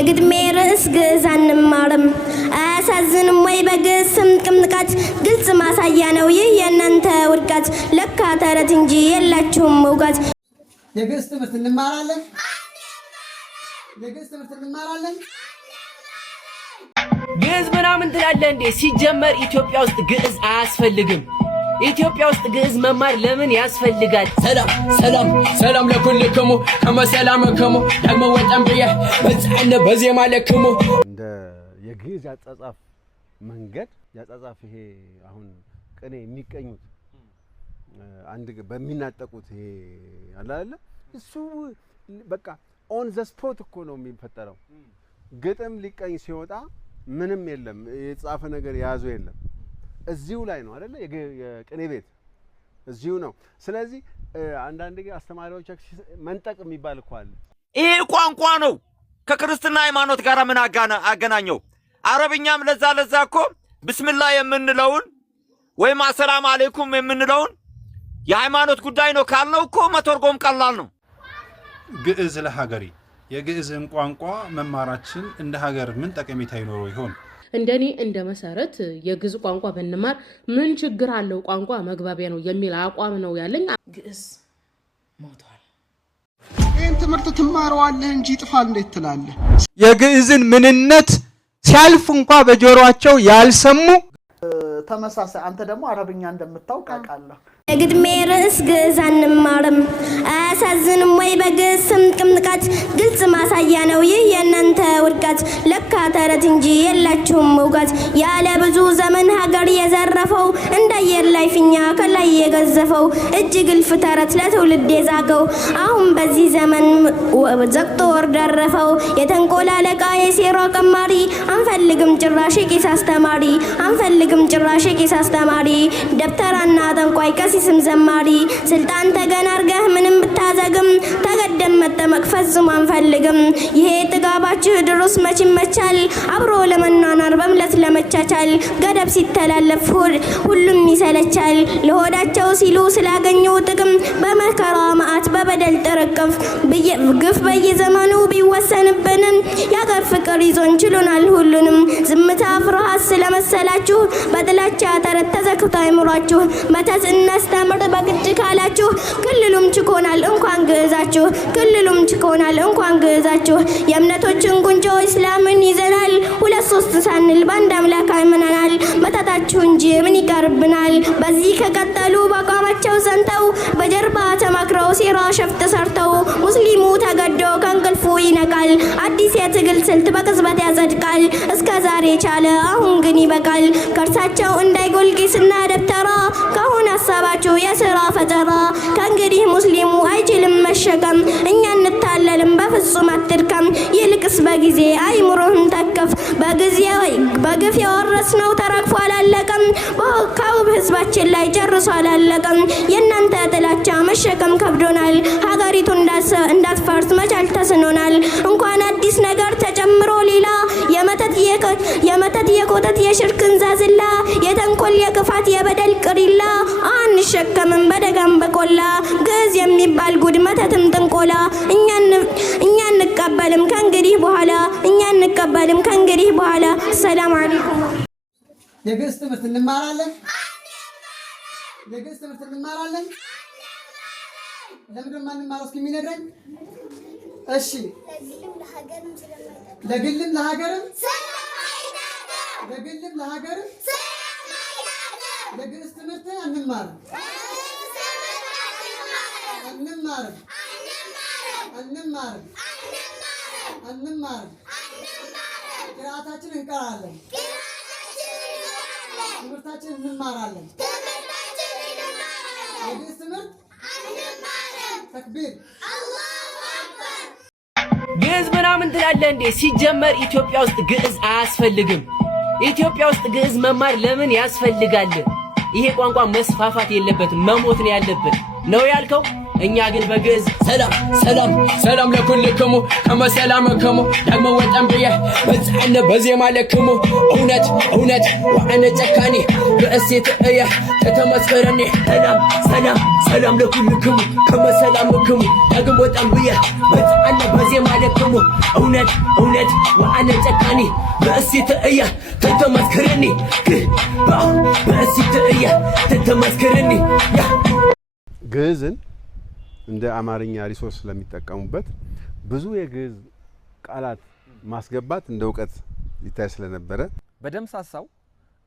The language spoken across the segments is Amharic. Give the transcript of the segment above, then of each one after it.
ግድሜ ርዕስ ግዕዝ አንማርም አያሳዝንም ወይ በግስም ቅምጥቃት ግልጽ ማሳያ ነው ይህ የእናንተ ውድቀት ለካ ተረት እንጂ የላችሁም እውቀት የግዕዝ ትምህርት እንማራለን ግዕዝ ምናምን ትላለህ እንዴ ሲጀመር ኢትዮጵያ ውስጥ ግዕዝ አያስፈልግም ኢትዮጵያ ውስጥ ግዕዝ መማር ለምን ያስፈልጋል ሰላም ለኩልክሙ ከመሰላምክሙ ደግሞ ወጣም በየ በጻነ በዜማ ለክሙ እንደ የግዕዝ ያጻጻፍ መንገድ ያጻጻፍ ይሄ አሁን ቅኔ የሚቀኙት አንድ በሚናጠቁት ይሄ አለ አይደል እሱ በቃ ኦን ዘ ስፖት እኮ ነው የሚፈጠረው ግጥም ሊቀኝ ሲወጣ ምንም የለም የጻፈ ነገር ያዙ የለም እዚሁ ላይ ነው አይደል የቅኔ ቤት እዚሁ ነው ስለዚህ አንዳንድ ጊዜ አስተማሪዎች መንጠቅ የሚባል እኮ አለ ይሄ ቋንቋ ነው ከክርስትና ሃይማኖት ጋር ምን አገናኘው አረብኛም ለዛ እኮ ቢስሚላህ የምንለውን ወይም አሰላም አለይኩም የምንለውን የሃይማኖት ጉዳይ ነው ካልነው እኮ መተርጎም ቀላል ነው ግዕዝ ለሀገሪ የግዕዝን ቋንቋ መማራችን እንደ ሀገር ምን ጠቀሜታ ይኖረው ይሆን እንደኔ እንደ መሰረት የግዕዝ ቋንቋ በእንማር ምን ችግር አለው ቋንቋ መግባቢያ ነው የሚል አቋም ነው ያለኝ ግዕዝ ሞቷል ይህን ትምህርት ትማረዋለህ እንጂ ይጥፋል እንዴት ትላለህ የግዕዝን ምንነት ሲያልፍ እንኳን በጆሮአቸው ያልሰሙ ተመሳሳይ አንተ ደግሞ አረብኛ እንደምታውቅ አውቃለሁ ግድሜ ርዕስ ግዕዝ አንማርም አያሳዝንም ወይ በግስም ቅምጥቃት ግልጽ ማሳያ ነው ይህ የእናንተ ውድቀት ለካ ተረት እንጂ የላችሁም እውቀት ያለ ብዙ ዘመን ሀገር የዘረፈው እንዳየር ላይ ፊኛ ከላይ የገዘፈው እጅ ግልፍ ተረት ለትውልድ የዛገው አሁን በዚህ ዘመን ዘቅጦ ወርደረፈው የተንቆል አለቃ የሴራ ቀማሪ አንፈልግም ጭራሽ ቄስ አስተማሪ ደብተራና ጠንቋይ ቀሲስም ዘማሪ ስልጣን ተገናርገህ ምንም ብታዘግም ተገደም መጠመቅ ፈጽሞ አንፈልግም ይሄ ጥጋባችሁ ድሮስ መች ይመቻል አብሮ ለመናናር በእምነት ለመቻቻል ገደብ ሲተላለፍ ሁሉም ይሰለቻል ለሆዳቸው ሲሉ ስላገኘው ጥቅም በመከራ መዓት በበደል ጥርቅፍ ግፍ በየዘመኑ ቢወሰንብንም ያገር ፍቅር ይዞን ችሎናል ሁሉንም ዝምታ ፍርሃት ስለመሰላችሁ በጥላቻ ተረት ተዘክቶ አይምሯችሁ መተት እናስተምር በግድ ካላችሁ ክልሉም ችኮናል እንኳን ግዕዛችሁ የእምነቶችን ጉንጮ እስላምን ይዘናል ሁለት ሶስት ሳንል ባንድ አምላክ አምነናል መተታችሁ እንጂ ምን ይቀርብናል በዚህ ከቀጠሉ በቋማቸው ዘንተው በጀርባ ተማክረው ሴራ ሸፍጥ ሰርተው ሙስሊሙ ተገዶ ከእንቅልፉ ይነቃል አዲስ የትግል ስልት በቅጽበት ያጸድቃል እስከ ዛሬ ቻለ አሁን ግን ይበቃል ከርሳቸው እንዳይጎል ቂስና ደብተራ ካሁን ሐሳባችሁ የሥራ ፈጠራ ከእንግዲህ ሙስሊሙ አይችልም መሸከም እኛ እንታለልም በፍጹም አትድከም ይልቅስ በጊዜ አይምሮህን ተከፍ በግፍ የወረስነው ተረግፎ አላለቀም በካውብ ህዝባችን ላይ ጨርሶ አላለቀም የእናንተ ጥላቻ መሸከም ከብዶናል ሀገሪቱ እንዳትፈርስ መቻል ተስኖናል እንኳን አዲስ ነገር ተጨምሮ ሌላ የመተት የኮተት የሽርክን ዛዝላ የተንኮል የክፋት የበደል ቅሪላ አንሸከምም በደጋም በቆላ ግዕዝ የሚባል ጉድ መተትም ጥንቆላ እኛ እንቀበልም ከእንግዲህ በኋላ ሰላም አለይኩም የግዕዝ ትምህርት እንማራለን ለምንድን ማንማረው እስኪ የሚነግረኝ እሺ ለግልም ለሀገርም ለግዕዝ ትምህርት አንማርም ቅራአታችን እንቀራለን ትምህርታችን እንማራለን የግዕዝ ትምህርት ተክቢር ግዕዝ ምናምን ትላለህ እንዴ ሲጀመር ኢትዮጵያ ውስጥ ግዕዝ አያስፈልግም ኢትዮጵያ ውስጥ ግዕዝ መማር ለምን ያስፈልጋል ይሄ ቋንቋ መስፋፋት የለበትም መሞት ነው ያለበት ነው ያልከው እኛ ግን በግዕዝ ሰላም ሰላም ሰላም ለኩልክሙ ከመ ሰላምክሙ ዳግመ ወጣን ብዬ በጻዕነ በዜማ ለክሙ እውነት እውነት ወአነ ጨካኒ በእሴት እየ ተተመስከረኒ ሰላም ሰላም ሰላም ለኩልክሙ ከመ ሰላምክሙ ዳግመ ወጣን ብዬ በጻዕነ በዜማ ለክሙ እውነት እውነት ወአነ ጨካኒ በእሴት እየ ተተመስከረኒ በእሴት እየ ተተመስከረኒ ግዕዝን እንደ አማርኛ ሪሶርስ ስለሚጠቀሙበት ብዙ የግዕዝ ቃላት ማስገባት እንደ እውቀት ይታይ ስለነበረ በደምሳሳው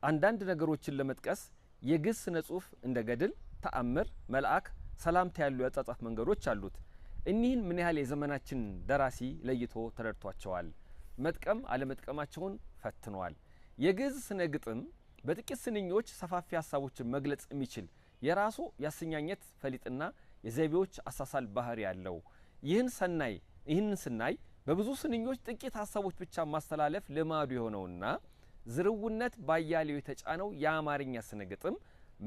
አንዳንድ ነገሮችን ለመጥቀስ የግዕዝ ስነ ጽሁፍ እንደ ገድል፣ ተአምር፣ መልአክ፣ ሰላምታ ያሉ ያጻጻፍ መንገዶች አሉት። እኒህን ምን ያህል የዘመናችን ደራሲ ለይቶ ተረድቷቸዋል? መጥቀም አለመጥቀማቸውን ፈትኗል። የግዕዝ ስነ ግጥም በጥቂት ስንኞች ሰፋፊ ሀሳቦችን መግለጽ የሚችል የራሱ ያስኛኘት ፈሊጥና የዘይቤዎች አሳሳል ባህሪ ያለው ይህን ስናይ በብዙ ስንኞች ጥቂት ሀሳቦች ብቻ ማስተላለፍ ልማዱ የሆነውና ዝርውነት ባያሌው የተጫነው የአማርኛ ስነ ግጥም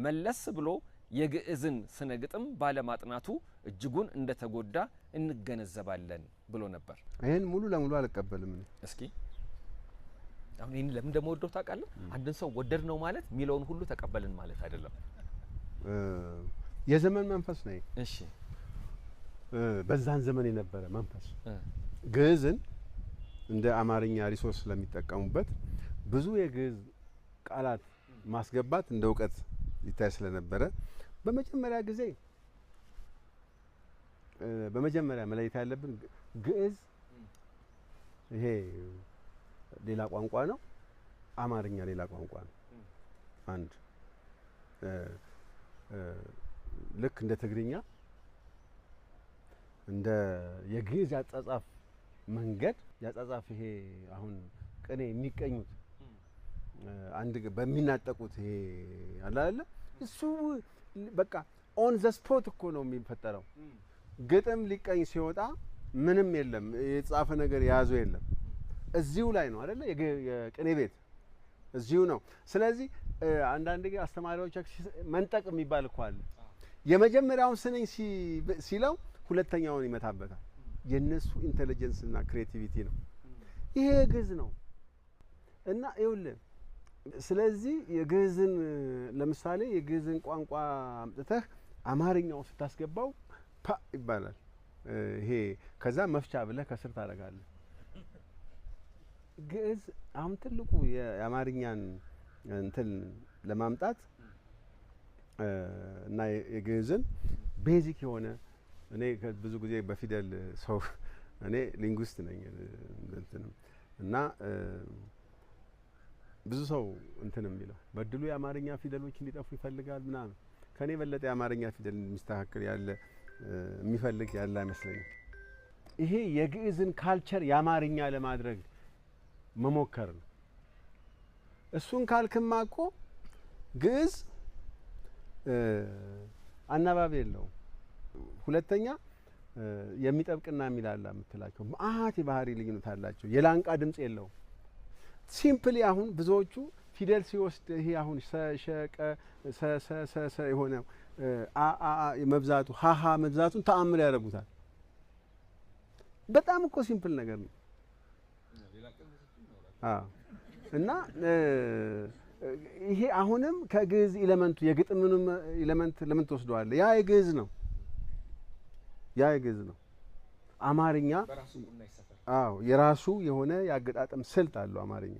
መለስ ብሎ የግዕዝን ስነ ግጥም ባለማጥናቱ እጅጉን እንደተጎዳ እንገነዘባለን ብሎ ነበር። ይሄን ሙሉ ለሙሉ አልቀበልም። እስኪ አሁን ይሄን ለምን እንደምወደው ታውቃለህ? አንድን ሰው ወደድ ነው ማለት ሚለውን ሁሉ ተቀበልን ማለት አይደለም። የዘመን መንፈስ ነው። እሺ በዛን ዘመን የነበረ መንፈስ ግዕዝን እንደ አማርኛ ሪሶርስ ስለሚጠቀሙበት ብዙ የግዕዝ ቃላት ማስገባት እንደ እውቀት ይታይ ስለነበረ በመጀመሪያ መለየት ያለብን ግዕዝ ይሄ ሌላ ቋንቋ ነው፣ አማርኛ ሌላ ቋንቋ ነው። አንድ ልክ እንደ ትግርኛ እንደ የግዕዝ ያጻጻፍ መንገድ ያጻጻፍ ይሄ አሁን ቅኔ የሚቀኙት አንድ በሚናጠቁት ይሄ አለ አይደል እሱ በቃ ኦን ዘ ስፖት እኮ ነው የሚፈጠረው። ግጥም ሊቀኝ ሲወጣ ምንም የለም የተጻፈ ነገር የያዘው የለም፣ እዚሁ ላይ ነው አይደል የቅኔ ቤት እዚሁ ነው። ስለዚህ አንዳንድ ጊዜ አስተማሪዎች መንጠቅ የሚባል እኮ አለ። የመጀመሪያውን ስንኝ ሲለው ሁለተኛውን ይመታበታል። የነሱ ኢንተለጀንስ እና ክሬቲቪቲ ነው። ይሄ ግዕዝ ነው እና ይኸውልህ ስለዚህ የግዕዝን ለምሳሌ የግዕዝን ቋንቋ አምጥተህ አማርኛው ስታስገባው ፓ ይባላል። ይሄ ከዛ መፍቻ ብለህ ከስር ታደርጋለህ። ግዕዝ አሁን ትልቁ የአማርኛን እንትን ለማምጣት እና የግዕዝን ቤዚክ የሆነ እኔ ብዙ ጊዜ በፊደል ሰው እኔ ሊንጉስት ነኝ እንትንም እና ብዙ ሰው እንትን የሚለው በድሉ የአማርኛ ፊደሎች እንዲጠፉ ይፈልጋል ምናምን። ከኔ በለጠ የአማርኛ ፊደል የሚስተካከል ያለ የሚፈልግ ያለ አይመስለኝም። ይሄ የግዕዝን ካልቸር የአማርኛ ለማድረግ መሞከር ነው። እሱን ካልክማ እኮ ግዕዝ አናባቢ የለውም። ሁለተኛ የሚጠብቅና የሚላላ የምትላቸው መዓት የባህሪ ልዩነት አላቸው። የላንቃ ድምጽ የለውም። ሲምፕሊ አሁን ብዙዎቹ ፊደል ሲወስድ ይሄ አሁን ሰሸቀ ሰ የሆነ አ መብዛቱ ሃሃ መብዛቱን ተአምር ያደርጉታል። በጣም እኮ ሲምፕል ነገር ነው። እና ይሄ አሁንም ከግዕዝ ኤሌመንቱ የግጥምንም ኤሌመንት ለምን ትወስደዋለህ? ያ የግዕዝ ነው። አማርኛ የራሱ የሆነ ያገጣጠም ስልት አለው አማርኛ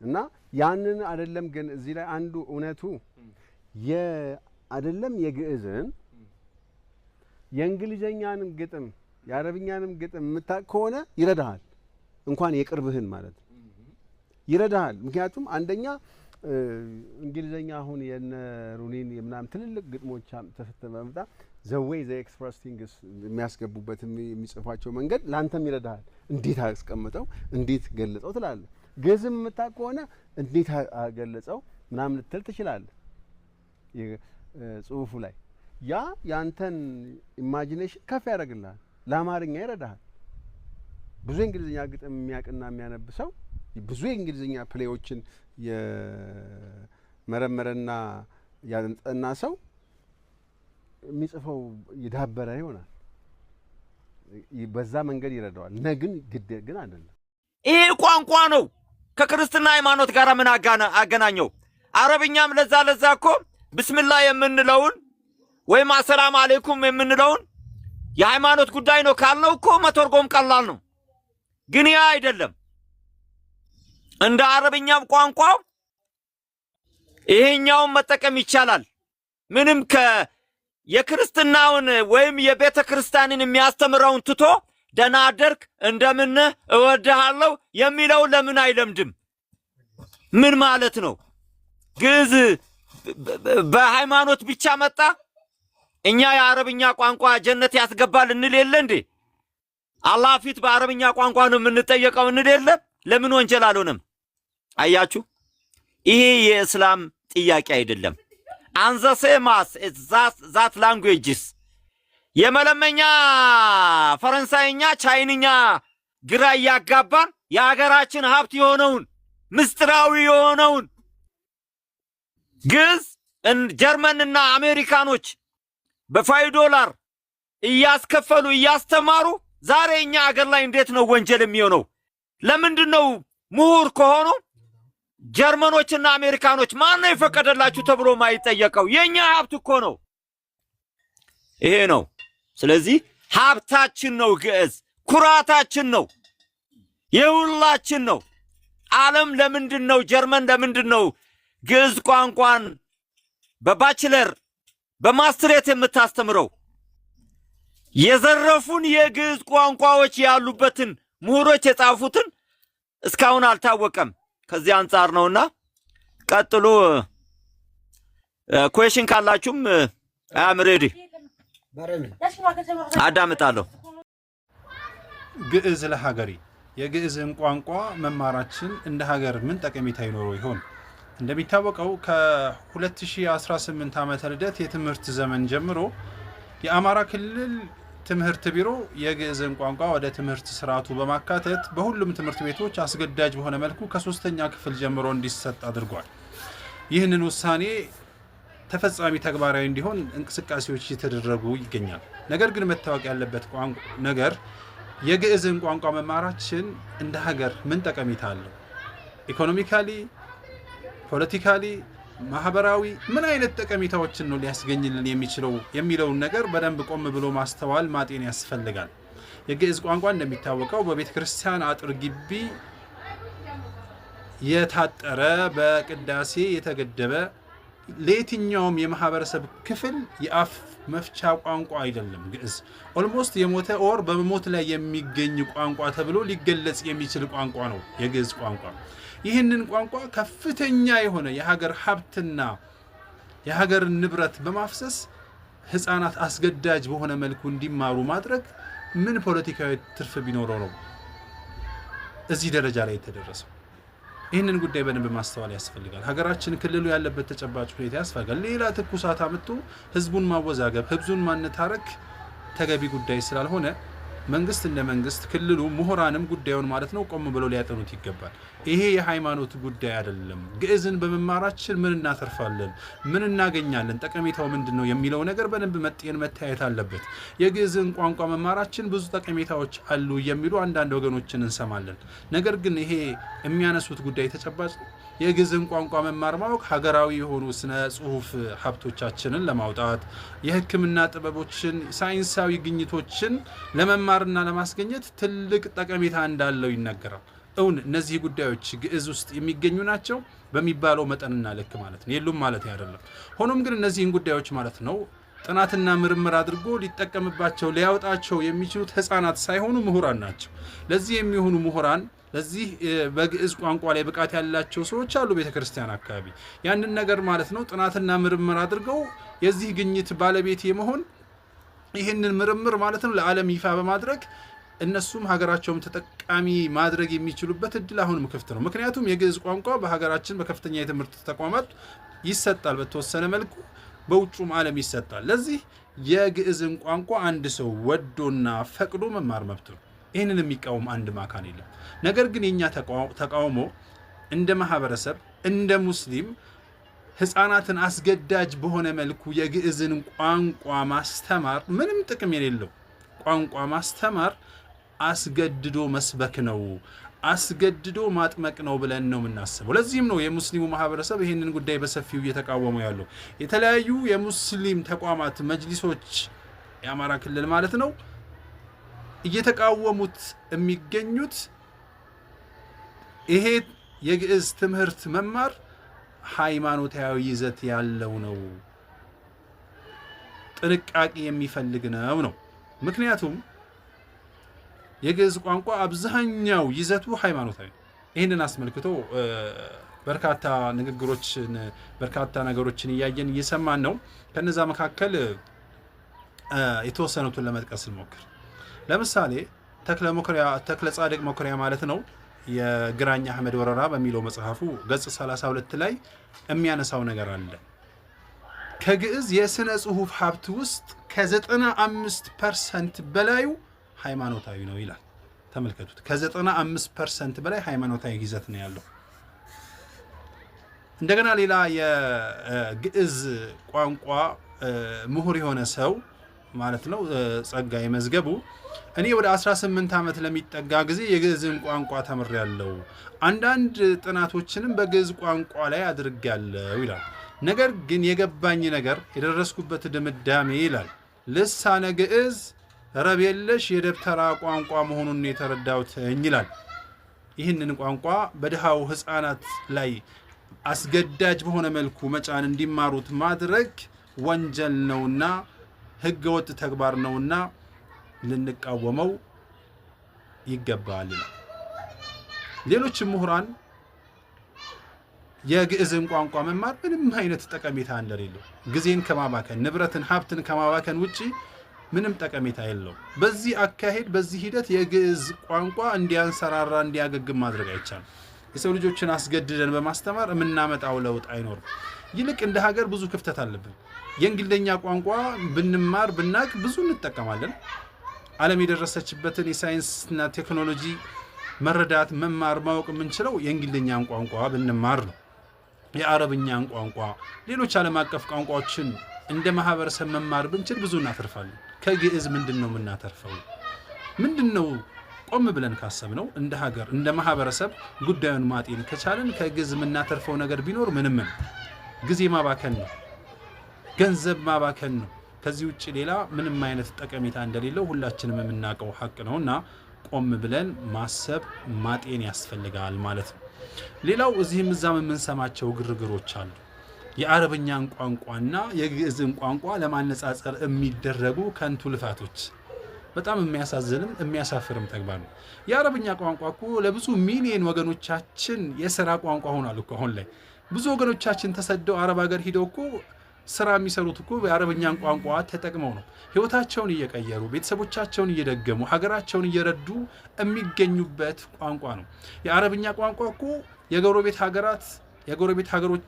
እና ያንን አይደለም። ግን እዚህ ላይ አንዱ እውነቱ አይደለም የግዕዝን የእንግሊዘኛንም ግጥም የአረብኛንም ግጥም የምታውቅ ከሆነ ይረዳሃል። እንኳን የቅርብህን ማለት ይረዳሃል። ምክንያቱም አንደኛ እንግሊዘኛ አሁን የነ ሩኒን የምናም ትልልቅ ግጥሞች ተስተመምጣ ዘዌይ ዘ ኤክስፕረስ ቲንግስ የሚያስገቡበት የሚጽፏቸው መንገድ ላንተም ይረዳሃል። እንዴት አስቀምጠው እንዴት ገለጸው ትላለህ። ግዕዝም የምታውቅ ከሆነ እንዴት ገለጸው ምናምን ልትል ትችላለህ። ጽሁፉ ላይ ያ ያንተን ኢማጂኔሽን ከፍ ያደርግልሃል። ለአማርኛ ይረዳሃል። ብዙ እንግሊዝኛ ግጥም የሚያውቅና የሚያነብ ሰው ብዙ የእንግሊዝኛ ፕሌዎችን የመረመረና ያጠና ሰው የሚጽፈው ይዳበረ ይሆናል በዛ መንገድ ይረዳዋል ግን ግድ ግን አይደለም ይሄ ቋንቋ ነው ከክርስትና ሃይማኖት ጋር ምን አገናኘው አረብኛም ለዛ እኮ ቢስሚላህ የምንለውን ወይም አሰላም አለይኩም የምንለውን የሃይማኖት ጉዳይ ነው ካልነው እኮ መተርጎም ቀላል ነው ግን ያ አይደለም እንደ አረብኛም ቋንቋ ይሄኛውን መጠቀም ይቻላል ምንም የክርስትናውን ወይም የቤተ ክርስቲያንን የሚያስተምረውን ትቶ ደህና አደርክ እንደምን እወድሃለሁ የሚለው ለምን አይለምድም ምን ማለት ነው ግዕዝ በሃይማኖት ብቻ መጣ እኛ የአረብኛ ቋንቋ ጀነት ያስገባል እንል የለ እንዴ አላህ ፊት በአረብኛ ቋንቋ ነው የምንጠየቀው እንል የለ ለምን ወንጀል አልሆነም አያችሁ ይሄ የእስላም ጥያቄ አይደለም አንዘሰማስ ዛት ላንጉዌጅስ የመለመኛ ፈረንሳይኛ ቻይንኛ ግራ ያጋባን የሀገራችን ሀብት የሆነውን ምስጥራዊ የሆነውን ግዕዝ ጀርመንና አሜሪካኖች በ$5 እያስከፈሉ እያስተማሩ ዛሬ እኛ ሀገር ላይ እንዴት ነው ወንጀል የሚሆነው ለምንድነው ምሁር ከሆኑ ጀርመኖችና አሜሪካኖች ማን ነው የፈቀደላችሁ ተብሎ ማይጠየቀው የኛ ሀብት እኮ ነው ይሄ ነው ስለዚህ ሀብታችን ነው ግዕዝ ኩራታችን ነው የሁላችን ነው ዓለም ለምንድነው ጀርመን ለምንድነው ግዕዝ ቋንቋን በባችለር በማስተሬት የምታስተምረው የዘረፉን የግዕዝ ቋንቋዎች ያሉበትን ምሁሮች የጻፉትን እስካሁን አልታወቀም ከዚህ አንፃር ነውና ቀጥሎ ኩዌሽን ካላችሁም አም ሬዲ አዳምጣለሁ ግዕዝ ለሀገሪ የግዕዝን ቋንቋ መማራችን እንደ ሀገር ምን ጠቀሜታ ይኖረው ይሆን እንደሚታወቀው ከ2018 ዓመተ ልደት የትምህርት ዘመን ጀምሮ የአማራ ክልል ትምህርት ቢሮ የግዕዝን ቋንቋ ወደ ትምህርት ስርዓቱ በማካተት በሁሉም ትምህርት ቤቶች አስገዳጅ በሆነ መልኩ ከ3ኛ ክፍል ጀምሮ እንዲሰጥ አድርጓል ይህንን ውሳኔ ተፈጻሚ ተግባራዊ እንዲሆን እንቅስቃሴዎች እየተደረጉ ይገኛል ነገር ግን መታወቅ ያለበት ነገር የግዕዝን ቋንቋ መማራችን እንደ ሀገር ምን ጠቀሜታ አለው ኢኮኖሚካሊ ፖለቲካሊ ማህበራዊ ምን አይነት ጠቀሜታዎችን ነው ሊያስገኝልን የሚለው ነገር በደንብ ቆም ብሎ ማስተዋል ማጤን ያስፈልጋል የግዕዝ ቋንቋ እንደሚታወቀው በቤተ ክርስቲያን አጥር ግቢ የታጠረ በቅዳሴ የተገደበ ለየትኛውም የማህበረሰብ ክፍል የአፍ መፍቻ ቋንቋ አይደለም ግዕዝ ኦልሞስት የሞተ ኦር በመሞት ላይ የሚገኝ ቋንቋ ተብሎ ሊገለጽ የሚችል ቋንቋ ነው የግዕዝ ቋንቋ ይህንን ቋንቋ ከፍተኛ የሆነ የሀገር ሀብትና የሀገር ንብረት በማፍሰስ ህፃናት አስገዳጅ በሆነ መልኩ እንዲማሩ ማድረግ ምን ፖለቲካዊ ትርፍ ቢኖረው ነው እዚህ ደረጃ ላይ የተደረሰው ይህንን ጉዳይ በደንብ ማስተዋል ያስፈልጋል ሀገራችን ክልሉ ያለበት ተጨባጭ ሁኔታ ያስፈልጋል ሌላ ትኩሳት አመጡ ህዝቡን ማወዛገብ ህዝቡን ማነታረክ ተገቢ ጉዳይ ስላልሆነ መንግስት እንደ መንግስት ክልሉ ምሁራንም ጉዳዩን ማለት ነው ቆም ብለው ሊያጠኑት ይገባል ይሄ የሃይማኖት ጉዳይ አይደለም ግዕዝን በመማራችን ምን እናተርፋለን ምን እናገኛለን ጠቀሜታው ምንድነው የሚለው ነገር በደንብ መታየት አለበት የግዕዝን ቋንቋ መማራችን ብዙ ጠቀሜታዎች አሉ የሚሉ አንዳንድ ወገኖችን እንሰማለን ነገር ግን ይሄ የሚያነሱት ጉዳይ ተጨባጭ የግዕዝን ቋንቋ መማር ማወቅ ሀገራዊ የሆኑ ስነ ጽሁፍ ሀብቶቻችንን ለማውጣት የህክምና ጥበቦችን ሳይንሳዊ ግኝቶችን ለመማርና ለማስገኘት ትልቅ ጠቀሜታ እንዳለው ይነገራል እነዚህ ጉዳዮች ግዕዝ ውስጥ የሚገኙ ናቸው በሚባለው መጠንና ልክ ማለት ነው የሉም ማለት አይደለም ሆኖም ግን እነዚህን ጉዳዮች ማለት ነው ጥናትና ምርምር አድርጎ ሊጠቀምባቸው ሊያወጣቸው የሚችሉት ህፃናት ሳይሆኑ ምሁራን ናቸው ለዚህ የሚሆኑ ምሁራን ለዚህ በግዕዝ ቋንቋ ላይ ብቃት ያላቸው ሰዎች አሉ ቤተክርስቲያን አካባቢ ያንን ነገር ማለት ነው ጥናትና ምርምር አድርገው የዚህ ግኝት ባለቤት የመሆን ይህንን ምርምር ማለት ነው ለዓለም ይፋ በማድረግ እነሱም ሀገራቸውም ተጠቃሚ ማድረግ የሚችሉበት እድል አሁንም ክፍት ነው ምክንያቱም የግዕዝ ቋንቋ በሀገራችን በከፍተኛ የትምህርት ተቋማት ይሰጣል በተወሰነ መልኩ በውጭም ዓለም ይሰጣል ለዚህ የግዕዝን ቋንቋ አንድ ሰው ወዶና ፈቅዶ መማር መብት ነው ይህንን የሚቃወም አንድ ማካን የለም ነገር ግን የኛ ተቃውሞ እንደ ማህበረሰብ እንደ ሙስሊም ህፃናትን አስገዳጅ በሆነ መልኩ የግዕዝን ቋንቋ ማስተማር ምንም ጥቅም የሌለው ቋንቋ ማስተማር አስገድዶ መስበክ ነው፣ አስገድዶ ማጥመቅ ነው ብለን ነው የምናስበው። ለዚህም ነው የሙስሊሙ ማህበረሰብ ይህንን ጉዳይ በሰፊው እየተቃወሙ ያለው። የተለያዩ የሙስሊም ተቋማት መጅሊሶች፣ የአማራ ክልል ማለት ነው እየተቃወሙት የሚገኙት ይሄ የግዕዝ ትምህርት መማር ሃይማኖታዊ ይዘት ያለው ነው፣ ጥንቃቄ የሚፈልግ ነው። ምክንያቱም የግዕዝ ቋንቋ አብዛኛው ይዘቱ ሃይማኖታዊ። ይህንን አስመልክቶ በርካታ ንግግሮችን በርካታ ነገሮችን እያየን እየሰማን ነው። ከነዛ መካከል የተወሰኑትን ለመጥቀስ እንሞክር። ለምሳሌ ተክለ ጻድቅ መኩሪያ ማለት ነው የግራኝ አህመድ ወረራ በሚለው መጽሐፉ ገጽ 32 ላይ የሚያነሳው ነገር አለ። ከግዕዝ የስነ ጽሁፍ ሀብት ውስጥ ከ95% በላዩ ሃይማኖታዊ ነው ይላል። ተመልከቱት፣ ከ95% በላይ ሃይማኖታዊ ይዘት ነው ያለው። እንደገና ሌላ የግዕዝ ቋንቋ ምሁር የሆነ ሰው ማለት ነው ጸጋዬ መዝገቡ እኔ ወደ 18 ዓመት ለሚጠጋ ጊዜ የግዕዝን ቋንቋ ተምሬያለሁ፣ አንዳንድ ጥናቶችንም በግዕዝ ቋንቋ ላይ አድርጌያለሁ ይላል። ነገር ግን የገባኝ ነገር የደረስኩበት ድምዳሜ ይላል ልሳነ ግዕዝ ረብ የለሽ የደብተራ ቋንቋ መሆኑን የተረዳሁት ይላል። ይህንን ቋንቋ በድሃው ህፃናት ላይ አስገዳጅ በሆነ መልኩ መጫን እንዲማሩት ማድረግ ወንጀል ነውና ህገወጥ ተግባር ነውና ልንቃወመው ይገባል። ሌሎች ምሁራን የግዕዝን ቋንቋ መማር ምንም አይነት ጠቀሜታ እንደሌለው፣ ጊዜን ከማባከን ንብረትን ሀብትን ከማባከን ውጪ ምንም ጠቀሜታ የለው። በዚህ አካሄድ በዚህ ሂደት የግዕዝ ቋንቋ እንዲያንሰራራ እንዲያገግም ማድረግ አይቻልም። የሰው ልጆችን አስገድደን በማስተማር የምናመጣው ለውጥ አይኖርም። ይልቅ እንደ ሀገር ብዙ ክፍተት አለብን። የእንግሊዝኛ ቋንቋ ብንማር ብናቅ ብዙ እንጠቀማለን። ዓለም የደረሰችበትን የሳይንስና ቴክኖሎጂ መረዳት መማር ማወቅ የምንችለው የእንግሊዝኛን ቋንቋ ብንማር ነው። የአረብኛን ቋንቋ፣ ሌሎች ዓለም አቀፍ ቋንቋዎችን እንደ ማህበረሰብ መማር ብንችል ብዙ እናተርፋለን። ከግዕዝ ምንድነው የምናተርፈው? ምንድነው? ቆም ብለን ካሰብነው እንደ ሀገር እንደ ማህበረሰብ ጉዳዩን ማጤን ከቻለን ከግዕዝ የምናተርፈው ነገር ቢኖር ምንም ነው። ጊዜ ማባከን ነው፣ ገንዘብ ማባከን ነው። ከዚህ ውጭ ሌላ ምንም አይነት ጠቀሜታ እንደሌለው ሁላችንም የምናውቀው ሀቅ ነውና ቆም ብለን ማሰብ ማጤን ያስፈልጋል ማለት ነው። ሌላው እዚህም እዛም የምንሰማቸው ግርግሮች አሉ። የአረብኛን ቋንቋና የግዕዝን ቋንቋ ለማነጻጸር የሚደረጉ ከንቱ ልፋቶች በጣም የሚያሳዝንም የሚያሳፍርም ተግባር ነው። የአረብኛ ቋንቋ እኮ ለብዙ ሚሊዮን ወገኖቻችን የሥራ ቋንቋ ሆኗል እኮ። አሁን ላይ ብዙ ወገኖቻችን ተሰደው አረብ ሀገር ሂደው እኮ ስራ የሚሰሩት እኮ የአረብኛን ቋንቋ ተጠቅመው ነው። ህይወታቸውን እየቀየሩ ቤተሰቦቻቸውን እየደገሙ ሀገራቸውን እየረዱ የሚገኙበት ቋንቋ ነው። የአረብኛ ቋንቋ እኮ የጎረቤት ሀገሮች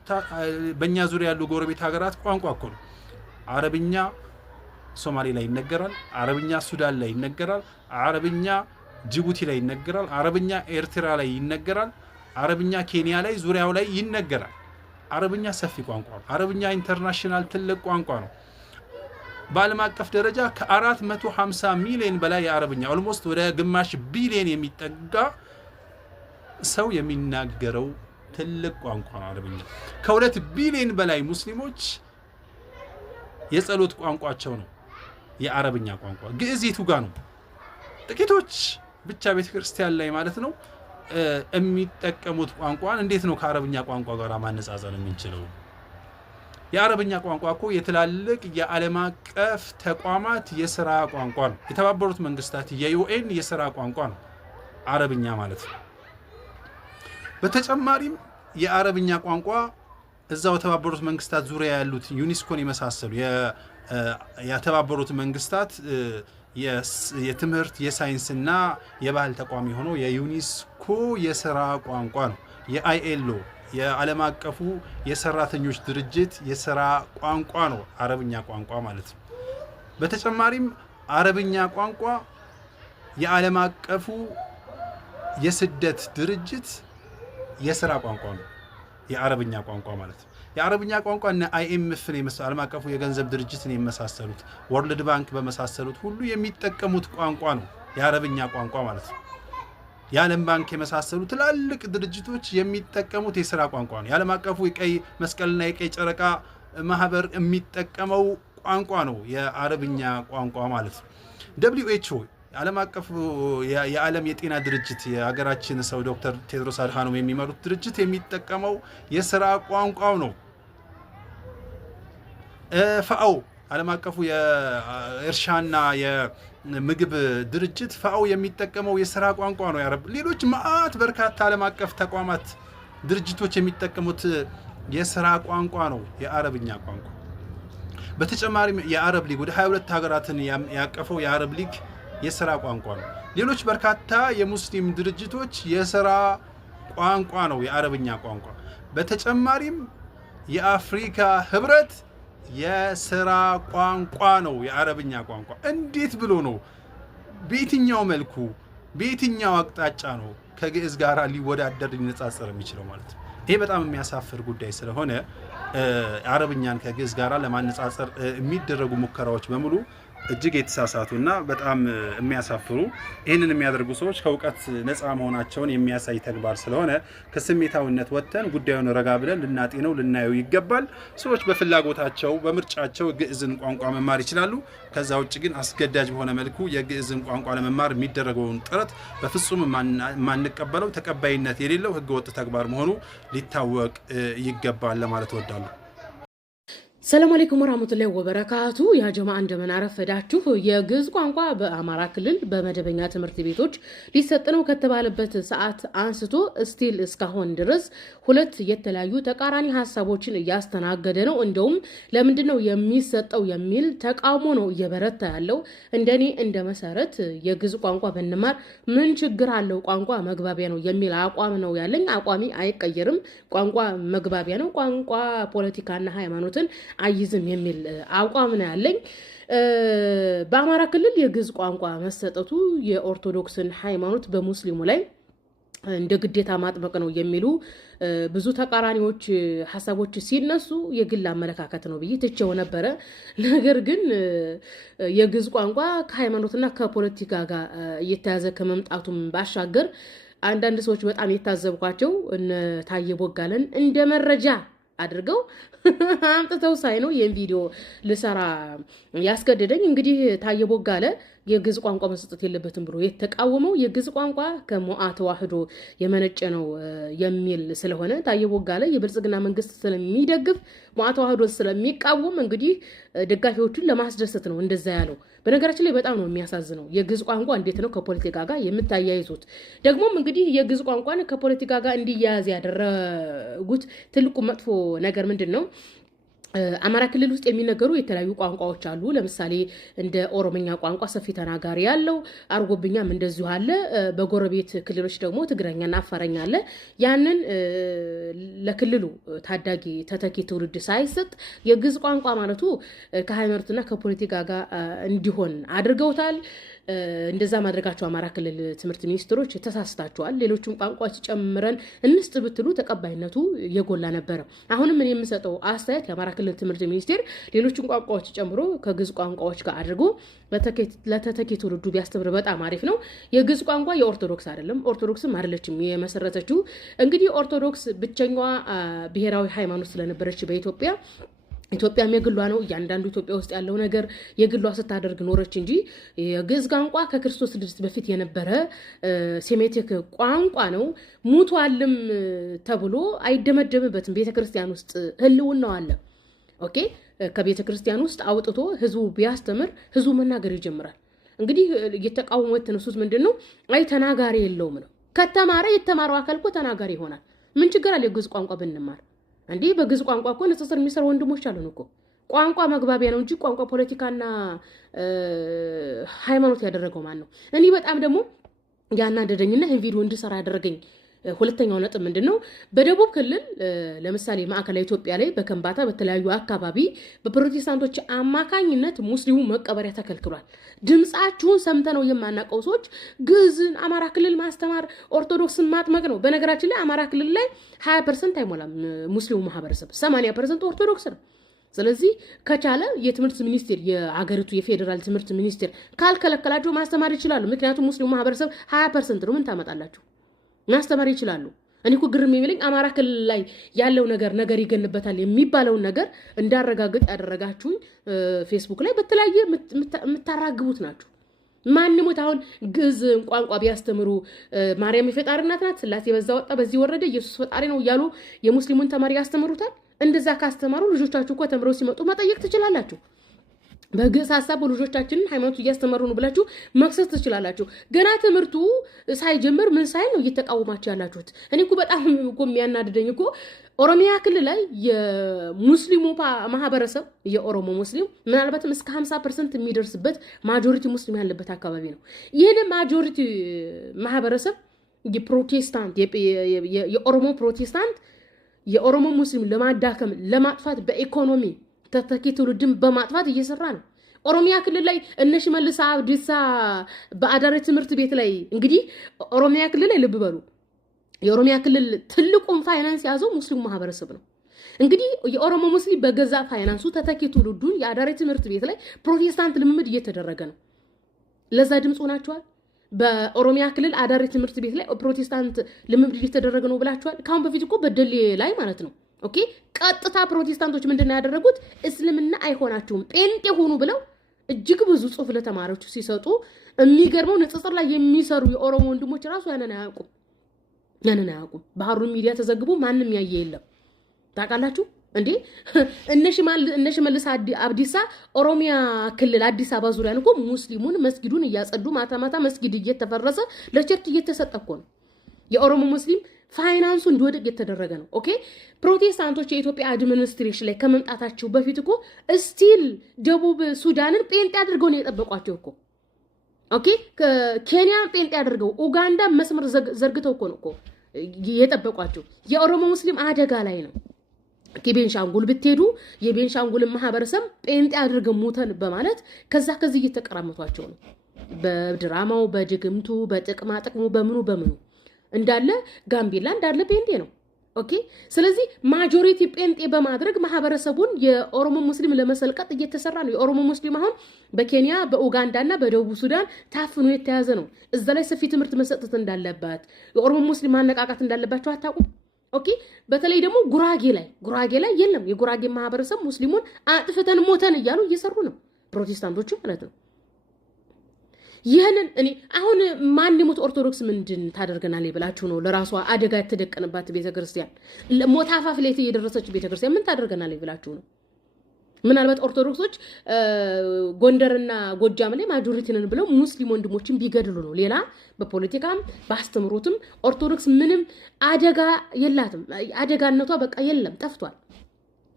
በእኛ ዙሪያ ያሉ ጎረቤት ሀገራት ቋንቋ እኮ ነው። አረብኛ ሶማሌ ላይ ይነገራል፣ አረብኛ ሱዳን ላይ ይነገራል፣ አረብኛ ጅቡቲ ላይ ይነገራል፣ አረብኛ ኤርትራ ላይ ይነገራል፣ አረብኛ ኬንያ ላይ ዙሪያው ላይ ይነገራል። አረብኛ ሰፊ ቋንቋ ነው። አረብኛ ኢንተርናሽናል ትልቅ ቋንቋ ነው። በዓለም አቀፍ ደረጃ ከ450 ሚሊዮን በላይ የአረብኛ ኦልሞስት ወደ ግማሽ ቢሊዮን የሚጠጋ ሰው የሚናገረው ትልቅ ቋንቋ ነው አረብኛ። ከ2 ቢሊዮን በላይ ሙስሊሞች የጸሎት ቋንቋቸው ነው የአረብኛ ቋንቋ። ግዕዝ የቱ ጋር ነው? ጥቂቶች ብቻ ቤተክርስቲያን ላይ ማለት ነው የሚጠቀሙት ቋንቋን እንዴት ነው ከአረብኛ ቋንቋ ጋር ማነጻጸር የምንችለው? የአረብኛ ቋንቋ እኮ የትላልቅ የዓለም አቀፍ ተቋማት የሥራ ቋንቋ ነው። የተባበሩት መንግስታት የዩኤን የሥራ ቋንቋ ነው አረብኛ ማለት ነው። በተጨማሪም የአረብኛ ቋንቋ እዛው የተባበሩት መንግስታት ዙሪያ ያሉት ዩኒስኮን የመሳሰሉ የተባበሩት መንግስታት የትምህርት የሳይንስና የባህል ተቋም የሆነው የዩኒስኮ የሥራ ቋንቋ ነው። የአይኤልኦ የዓለም አቀፉ የሰራተኞች ድርጅት የሥራ ቋንቋ ነው አረብኛ ቋንቋ ማለት ነው። በተጨማሪም አረብኛ ቋንቋ የዓለም አቀፉ የስደት ድርጅት የሥራ ቋንቋ ነው የአረብኛ ቋንቋ ማለት ነው። የአረብኛ ቋንቋ እና አይኤምኤፍን የመሳሰሉ ዓለም አቀፉ የገንዘብ ድርጅትን የመሳሰሉት ወርልድ ባንክ በመሳሰሉት ሁሉ የሚጠቀሙት ቋንቋ ነው የአረብኛ ቋንቋ ማለት ነው። የዓለም ባንክ የመሳሰሉ ትላልቅ ድርጅቶች የሚጠቀሙት የሥራ ቋንቋ ነው። የዓለም አቀፉ የቀይ መስቀልና የቀይ ጨረቃ ማህበር የሚጠቀመው ቋንቋ ነው የአረብኛ ቋንቋ ማለት ነው። WHO ዓለም አቀፉ የዓለም የጤና ድርጅት የሀገራችን ሰው ዶክተር ቴድሮስ አድሃኖም የሚመሩት ድርጅት የሚጠቀመው የሥራ ቋንቋው ነው። ፋኦ ዓለም አቀፉ የእርሻና የምግብ ድርጅት ፋኦ የሚጠቀመው የሥራ ቋንቋ ነው የአረብ። ሌሎች ማአት በርካታ ዓለም አቀፍ ተቋማት ድርጅቶች የሚጠቀሙት የሥራ ቋንቋ ነው የአረብኛ ቋንቋ። በተጨማሪም የአረብ ሊግ ወደ 22 ሀገራትን ያቀፈው የአረብ ሊግ የሥራ ቋንቋ ነው። ሌሎች በርካታ የሙስሊም ድርጅቶች የሥራ ቋንቋ ነው የአረብኛ ቋንቋ። በተጨማሪም የአፍሪካ ህብረት የሥራ ቋንቋ ነው የአረብኛ ቋንቋ። እንዴት ብሎ ነው በየትኛው መልኩ በየትኛው አቅጣጫ ነው ከግዕዝ ጋር ሊወዳደር ሊነጻጸር የሚችለው ማለት ነው? ይሄ በጣም የሚያሳፍር ጉዳይ ስለሆነ አረብኛን ከግዕዝ ጋር ለማነጻጸር የሚደረጉ ሙከራዎች በሙሉ እጅግ የተሳሳቱና በጣም የሚያሳፍሩ ይህንን የሚያደርጉ ሰዎች ከእውቀት ነፃ መሆናቸውን የሚያሳይ ተግባር ስለሆነ ከስሜታዊነት ወጥተን ጉዳዩን ረጋ ብለን ልናጤነው ልናየው ይገባል። ሰዎች በፍላጎታቸው በምርጫቸው ግዕዝን ቋንቋ መማር ይችላሉ። ከዛ ውጭ ግን አስገዳጅ በሆነ መልኩ የግዕዝን ቋንቋ ለመማር የሚደረገውን ጥረት በፍጹም የማንቀበለው ተቀባይነት የሌለው ህገወጥ ተግባር መሆኑ ሊታወቅ ይገባል ለማለት እወዳለሁ። ሰላም አለይኩም ወራህመቱላሂ ወበረካቱ። ያ ጀማዓ እንደምን አረፈዳችሁ። የግዕዝ ቋንቋ በአማራ ክልል በመደበኛ ትምህርት ቤቶች ሊሰጥ ነው ከተባለበት ሰዓት አንስቶ ስቲል እስካሁን ድረስ ሁለት የተለያዩ ተቃራኒ ሀሳቦችን እያስተናገደ ነው። እንደውም ለምንድን ነው የሚሰጠው የሚል ተቃውሞ ነው እየበረታ ያለው። እንደኔ እንደ መሰረት የግዕዝ ቋንቋ ብንማር ምን ችግር አለው? ቋንቋ መግባቢያ ነው የሚል አቋም ነው ያለኝ። አቋሚ አይቀየርም። ቋንቋ መግባቢያ ነው። ቋንቋ ፖለቲካና ሃይማኖትን አይዝም የሚል አቋም ነው ያለኝ። በአማራ ክልል የግዕዝ ቋንቋ መሰጠቱ የኦርቶዶክስን ሃይማኖት በሙስሊሙ ላይ እንደ ግዴታ ማጥበቅ ነው የሚሉ ብዙ ተቃራኒዎች ሀሳቦች ሲነሱ የግል አመለካከት ነው ብዬ ትቼው ነበረ። ነገር ግን የግዕዝ ቋንቋ ከሃይማኖትና ከፖለቲካ ጋር እየተያዘ ከመምጣቱም ባሻገር አንዳንድ ሰዎች በጣም የታዘብኳቸው እነ ታዬ ቦጋለን እንደ መረጃ አድርገው አምጥተው ሳይ ነው ይህን ቪዲዮ ልሰራ ያስገደደኝ። እንግዲህ ታዬ ቦጋለ የግዕዝ ቋንቋ መሰጠት የለበትም ብሎ የተቃወመው የግዕዝ ቋንቋ ከሞዓ ተዋህዶ የመነጨ ነው የሚል ስለሆነ ታዬ ቦጋለ የብልጽግና መንግስት ስለሚደግፍ ሞዓ ተዋህዶ ስለሚቃወም እንግዲህ ደጋፊዎቹን ለማስደሰት ነው እንደዛ ያለው። በነገራችን ላይ በጣም ነው የሚያሳዝነው። የግዕዝ ቋንቋ እንዴት ነው ከፖለቲካ ጋር የምታያይዙት? ደግሞም እንግዲህ የግዕዝ ቋንቋን ከፖለቲካ ጋር እንዲያያዝ ያደረጉት ትልቁ መጥፎ ነገር ምንድን ነው? አማራ ክልል ውስጥ የሚነገሩ የተለያዩ ቋንቋዎች አሉ። ለምሳሌ እንደ ኦሮምኛ ቋንቋ ሰፊ ተናጋሪ ያለው፣ አርጎብኛም እንደዚሁ አለ። በጎረቤት ክልሎች ደግሞ ትግረኛና አፋረኛ አለ። ያንን ለክልሉ ታዳጊ ተተኪ ትውልድ ሳይሰጥ የግዕዝ ቋንቋ ማለቱ ከሃይማኖትና ከፖለቲካ ጋር እንዲሆን አድርገውታል። እንደዛ ማድረጋቸው አማራ ክልል ትምህርት ሚኒስትሮች ተሳስታቸዋል። ሌሎችም ቋንቋዎች ጨምረን እንስጥ ብትሉ ተቀባይነቱ የጎላ ነበረ። አሁንም እኔ የምሰጠው አስተያየት የአማራ ክልል ትምህርት ሚኒስቴር ሌሎችን ቋንቋዎች ጨምሮ ከግዕዝ ቋንቋዎች ጋር አድርጎ ለተተኪ ትውልዱ ቢያስተምር በጣም አሪፍ ነው። የግዕዝ ቋንቋ የኦርቶዶክስ አይደለም፣ ኦርቶዶክስም አይደለችም የመሰረተችው። እንግዲህ ኦርቶዶክስ ብቸኛዋ ብሔራዊ ሃይማኖት ስለነበረች ኢትዮጵያም የግሏ ነው። እያንዳንዱ ኢትዮጵያ ውስጥ ያለው ነገር የግሏ ስታደርግ ኖረች እንጂ የግዕዝ ቋንቋ ከክርስቶስ ልደት በፊት የነበረ ሴሜቲክ ቋንቋ ነው። ሙቷልም ተብሎ አይደመደምበትም። ቤተክርስቲያን ውስጥ ህልውናው አለ። ኦኬ፣ ከቤተክርስቲያን ውስጥ አውጥቶ ህዝቡ ቢያስተምር ህዝቡ መናገር ይጀምራል። እንግዲህ እየተቃወሙ የተነሱት ምንድን ነው? አይ ተናጋሪ የለውም ነው። ከተማረ የተማረው አካል እኮ ተናጋሪ ይሆናል። ምን ችግር አለ የግዕዝ ቋንቋ ብንማር? እንዲህ በግዕዝ ቋንቋ እኮ ንጽጽር የሚሰሩ ወንድሞች አሉን እኮ። ቋንቋ መግባቢያ ነው እንጂ ቋንቋ ፖለቲካና ሃይማኖት ያደረገው ማን ነው? እኔ በጣም ደግሞ ያናደደኝና ይህን ቪዲዮ እንድሰራ ያደረገኝ ሁለተኛው ነጥብ ምንድነው? በደቡብ ክልል ለምሳሌ ማዕከላዊ ኢትዮጵያ ላይ በከምባታ በተለያዩ አካባቢ በፕሮቴስታንቶች አማካኝነት ሙስሊሙ መቀበሪያ ተከልክሏል። ድምጻችሁን ሰምተነው የማናቀው ሰዎች ግዕዝን አማራ ክልል ማስተማር ኦርቶዶክስን ማጥመቅ ነው። በነገራችን ላይ አማራ ክልል ላይ 20% አይሞላም ሙስሊሙ ማህበረሰብ፣ 80% ኦርቶዶክስ ነው። ስለዚህ ከቻለ የትምህርት ሚኒስቴር የአገሪቱ የፌደራል ትምህርት ሚኒስቴር ካልከለከላቸው ማስተማር ይችላሉ። ምክንያቱም ሙስሊሙ ማህበረሰብ 20% ነው። ምን ታመጣላችሁ? ማስተማር ይችላሉ። እኔ እኮ ግርም የሚለኝ አማራ ክልል ላይ ያለው ነገር ይገንበታል የሚባለውን ነገር እንዳረጋግጥ ያደረጋችሁኝ ፌስቡክ ላይ በተለያየ የምታራግቡት ናችሁ። ማንንም አሁን ግዕዝ ቋንቋ ቢያስተምሩ ማርያም የፈጣሪ እናት ናት፣ ስላሴ በዛ ወጣ በዚህ ወረደ፣ ኢየሱስ ፈጣሪ ነው እያሉ የሙስሊሙን ተማሪ ያስተምሩታል። እንደዛ ካስተማሩ ልጆቻችሁ እኮ ተምረው ሲመጡ መጠየቅ ትችላላችሁ። በግዕዝ ሐሳብ ልጆቻችንን ሃይማኖት እያስተማሩ ነው ብላችሁ መክሰስ ትችላላችሁ። ገና ትምህርቱ ሳይጀምር ምን ሳይ ነው እየተቃወማችሁ ያላችሁት? እኔ እኮ በጣም እኮ የሚያናድደኝ እኮ ኦሮሚያ ክልል ላይ የሙስሊሙ ማህበረሰብ የኦሮሞ ሙስሊም ምናልባትም እስከ 50% የሚደርስበት ማጆሪቲ ሙስሊም ያለበት አካባቢ ነው። ይህን ማጆሪቲ ማህበረሰብ የፕሮቴስታንት የኦሮሞ ፕሮቴስታንት የኦሮሞ ሙስሊም ለማዳከም ለማጥፋት በኢኮኖሚ ተተኪ ትውልድን በማጥፋት እየሰራ ነው። ኦሮሚያ ክልል ላይ እነ ሽመልስ አብዲሳ በአዳሪ ትምህርት ቤት ላይ እንግዲህ ኦሮሚያ ክልል ላይ ልብ በሉ የኦሮሚያ ክልል ትልቁን ፋይናንስ ያዘው ሙስሊሙ ማህበረሰብ ነው። እንግዲህ የኦሮሞ ሙስሊም በገዛ ፋይናንሱ ተተኪ ትውልዱን የአዳሪ ትምህርት ቤት ላይ ፕሮቴስታንት ልምምድ እየተደረገ ነው። ለዛ ድምጽ ሆናችኋል። በኦሮሚያ ክልል አዳሪ ትምህርት ቤት ላይ ፕሮቴስታንት ልምምድ እየተደረገ ነው ብላችኋል። ካሁን በፊት እኮ በደሌ ላይ ማለት ነው ኦኬ ቀጥታ ፕሮቴስታንቶች ምንድነው ያደረጉት? እስልምና አይሆናችሁም ጴንጤ ሆኑ ብለው እጅግ ብዙ ጽሑፍ ለተማሪዎች ሲሰጡ የሚገርመው ንጽጽር ላይ የሚሰሩ የኦሮሞ ወንድሞች ራሱ ያንን አያውቁም። በሀሩን ሚዲያ ተዘግቦ ማንም ያየ የለም። ታውቃላችሁ እንዴ? እነ ሽመልስ አብዲሳ ኦሮሚያ ክልል አዲስ አበባ ዙሪያን እኮ ሙስሊሙን መስጊዱን እያጸዱ ማታ መስጊድ እየተፈረሰ ለቸርች እየተሰጠ እኮ ነው። የኦሮሞ ሙስሊም ፋይናንሱ እንዲወድቅ የተደረገ ነው። ኦኬ ፕሮቴስታንቶች የኢትዮጵያ አድሚኒስትሬሽን ላይ ከመምጣታቸው በፊት እኮ ስቲል ደቡብ ሱዳንን ጴንጤ አድርገው ነው የጠበቋቸው እኮ። ኦኬ ኬንያን ጴንጤ አድርገው ኡጋንዳ መስመር ዘርግተው እኮ ነው እኮ የጠበቋቸው። የኦሮሞ ሙስሊም አደጋ ላይ ነው። ቤንሻንጉል ብትሄዱ የቤንሻንጉልን ማህበረሰብ ጴንጤ አድርገው ሞተን በማለት ከዚህ እየተቀራመቷቸው ነው። በድራማው በድግምቱ በጥቅማ ጥቅሙ በምኑ እንዳለ ጋምቤላ እንዳለ ጴንጤ ነው። ኦኬ ስለዚህ ማጆሪቲ ጴንጤ በማድረግ ማህበረሰቡን የኦሮሞ ሙስሊም ለመሰልቀጥ እየተሰራ ነው። የኦሮሞ ሙስሊም አሁን በኬንያ በኡጋንዳና በደቡብ ሱዳን ታፍኖ የተያዘ ነው። እዛ ላይ ሰፊ ትምህርት መሰጠት እንዳለባት የኦሮሞ ሙስሊም ማነቃቃት እንዳለባቸው አታውቁም? ኦኬ በተለይ ደግሞ ጉራጌ ላይ የለም። የጉራጌ ማህበረሰብ ሙስሊሙን አጥፍተን ሞተን እያሉ እየሰሩ ነው ፕሮቴስታንቶቹ ማለት ነው። ይህንን እኔ አሁን ማን ሞት ኦርቶዶክስ ምንድን ታደርገናል ብላችሁ ነው? ለራሷ አደጋ የተደቀነባት ቤተክርስቲያን ሞት አፋፍ ላይ የደረሰች ቤተክርስቲያን ምን ታደርገናል ብላችሁ ነው? ምናልባት ኦርቶዶክሶች ጎንደርና ጎጃም ላይ ማጆሪቲ ነን ብለው ሙስሊም ወንድሞችን ቢገድሉ ነው። ሌላ በፖለቲካም በአስተምሮትም ኦርቶዶክስ ምንም አደጋ የላትም። አደጋነቷ በቃ የለም፣ ጠፍቷል።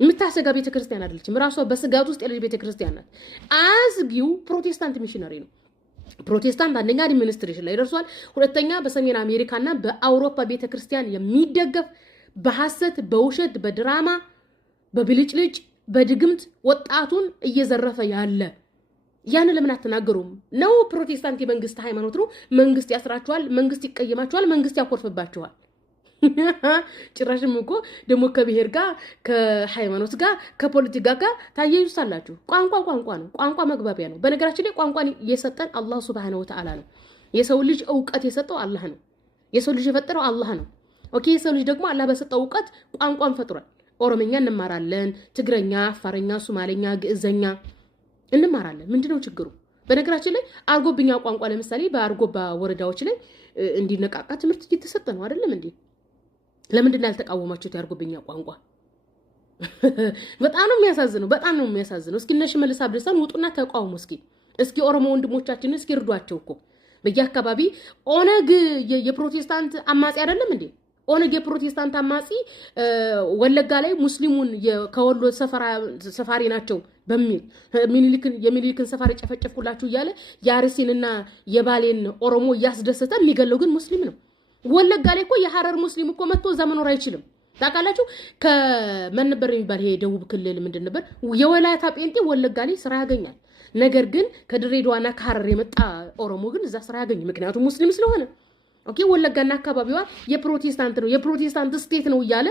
የምታሰጋ ቤተክርስቲያን አይደለችም። ራሷ በስጋት ውስጥ ያለች ቤተክርስቲያን ናት። አዝጊው ፕሮቴስታንት ሚሽነሪ ነው። ፕሮቴስታንት አንደኛ አድሚኒስትሬሽን ላይ ደርሷል። ሁለተኛ በሰሜን አሜሪካና በአውሮፓ ቤተክርስቲያን የሚደገፍ በሐሰት በውሸት በድራማ በብልጭልጭ በድግምት ወጣቱን እየዘረፈ ያለ ያን ለምን አትናገሩም? ነው ፕሮቴስታንት የመንግስት ሃይማኖት ነው። መንግስት ያስራችኋል፣ መንግስት ይቀየማችኋል፣ መንግስት ያኮርፍባችኋል። ጭራሽም እኮ ደግሞ ከብሔር ጋር ከሃይማኖት ጋር ከፖለቲካ ጋር ታያይዙታላችሁ። ቋንቋ ነው። ቋንቋ መግባቢያ ነው። በነገራችን ላይ ቋንቋን የሰጠን አላህ Subhanahu Wa Ta'ala ነው። የሰው ልጅ ዕውቀት የሰጠው አላህ ነው። የሰው ልጅ የፈጠረው አላህ ነው። ኦኬ የሰው ልጅ ደግሞ አላህ በሰጠው ዕውቀት ቋንቋን ፈጥሯል። ኦሮምኛ እንማራለን፣ ትግረኛ፣ አፋርኛ፣ ሶማሌኛ፣ ግዕዘኛ እንማራለን። ምንድነው ችግሩ? በነገራችን ላይ አርጎብኛ ቋንቋ ለምሳሌ በአርጎባ ወረዳዎች ላይ እንዲነቃቃ ትምህርት እየተሰጠ ነው አይደለም እንዴ? ለምንድን ነው ያልተቃወማችሁት? ያርጎብኛ ቋንቋ በጣም ነው የሚያሳዝነው። እስኪ እነ ሽመልስ አብዲሳን ውጡና ተቃውሙ። እስኪ ኦሮሞ ወንድሞቻችንን እስኪ እርዷቸው እኮ በየአካባቢ ኦነግ የፕሮቴስታንት አማጺ አይደለም እንዴ? ኦነግ የፕሮቴስታንት አማጺ ወለጋ ላይ ሙስሊሙን ከወሎ ሰፋሪ ናቸው በሚል የሚኒሊክን ሰፋሪ ጨፈጨፍኩላችሁ እያለ የአርሲንና የባሌን ኦሮሞ እያስደሰተ የሚገለው ግን ሙስሊም ነው። ወለጋ ላይ እኮ የሐረር ሙስሊም እኮ መጥቶ እዛ መኖር አይችልም። ታውቃላችሁ? ከመን ነበር የሚባል ይሄ ደቡብ ክልል ምንድን ነበር የወላይታ ጴንጤ ወለጋ ላይ ስራ ያገኛል። ነገር ግን ከድሬዳዋና ከሐረር የመጣ ኦሮሞ ግን እዛ ስራ ያገኝ፣ ምክንያቱም ሙስሊም ስለሆነ። ኦኬ ወለጋና አካባቢዋ የፕሮቴስታንት ነው የፕሮቴስታንት ስቴት ነው እያለ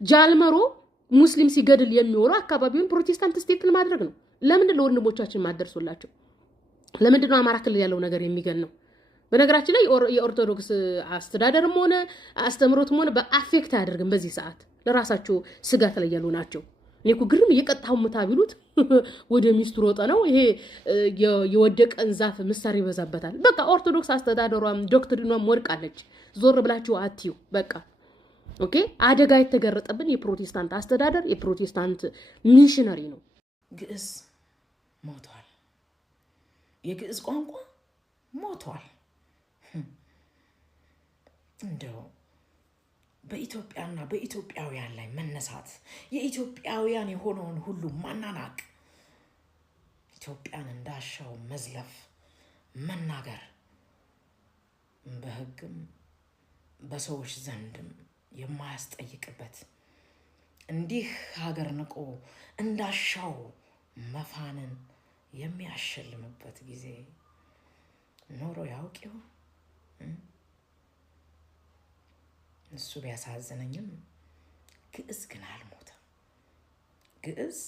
ጃልመሮ ሙስሊም ሲገድል የሚወራ አካባቢውን ፕሮቴስታንት ስቴት ለማድረግ ነው። ለምን ለወንድሞቻችን ማደርሶላቸው? ለምንድን ነው አማራ ክልል ያለው ነገር የሚገን ነው? በነገራችን ላይ የኦርቶዶክስ አስተዳደርም ሆነ አስተምሮትም ሆነ በአፌክት አያደርግም። በዚህ ሰዓት ለራሳቸው ስጋት ላይ ያሉ ናቸው። እኔ እኮ ግርም እየቀጣው ምታቢሉት ወደ ሚስቱ ሮጠ ነው። ይሄ የወደቀን ዛፍ ምሳር ይበዛበታል። በቃ ኦርቶዶክስ አስተዳደሯም ዶክትሪኗም ወድቃለች። ዞር ብላችሁ አትዩ። በቃ ኦኬ። አደጋ የተገረጠብን የፕሮቴስታንት አስተዳደር የፕሮቴስታንት ሚሽነሪ ነው። ግዕዝ ሞቷል። የግዕዝ ቋንቋ ሞቷል። እንደው በኢትዮጵያና በኢትዮጵያውያን ላይ መነሳት የኢትዮጵያውያን የሆነውን ሁሉ ማናናቅ ኢትዮጵያን እንዳሻው መዝለፍ መናገር በሕግም በሰዎች ዘንድም የማያስጠይቅበት እንዲህ ሀገር ንቆ እንዳሻው መፋንን የሚያሸልምበት ጊዜ ኖሮ ያውቅ ይሆን? እሱ ቢያሳዝነኝም ግዕዝ ግን አልሞተም። ግዕዝ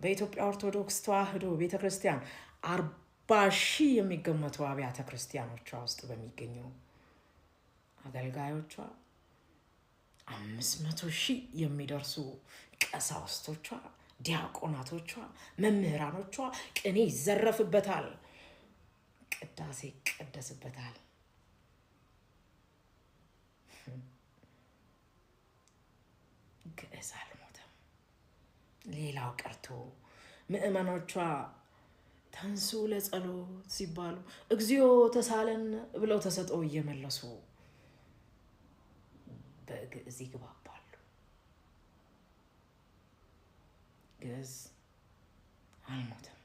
በኢትዮጵያ ኦርቶዶክስ ተዋሕዶ ቤተክርስቲያን 40,000 የሚገመቱ አብያተ ክርስቲያኖቿ ውስጥ በሚገኙ አገልጋዮቿ 500,000 የሚደርሱ ቀሳውስቶቿ፣ ዲያቆናቶቿ፣ መምህራኖቿ ቅኔ ይዘረፍበታል፣ ቅዳሴ ይቀደስበታል። ግዕዝ አልሞተም። ሌላው ቀርቶ ምእመኖቿ ተንሱ ለጸሎት ሲባሉ እግዚኦ ተሳለን ብለው ተሰጠው እየመለሱ በግዕዝ ይግባባሉ። ግዕዝ አልሞተም።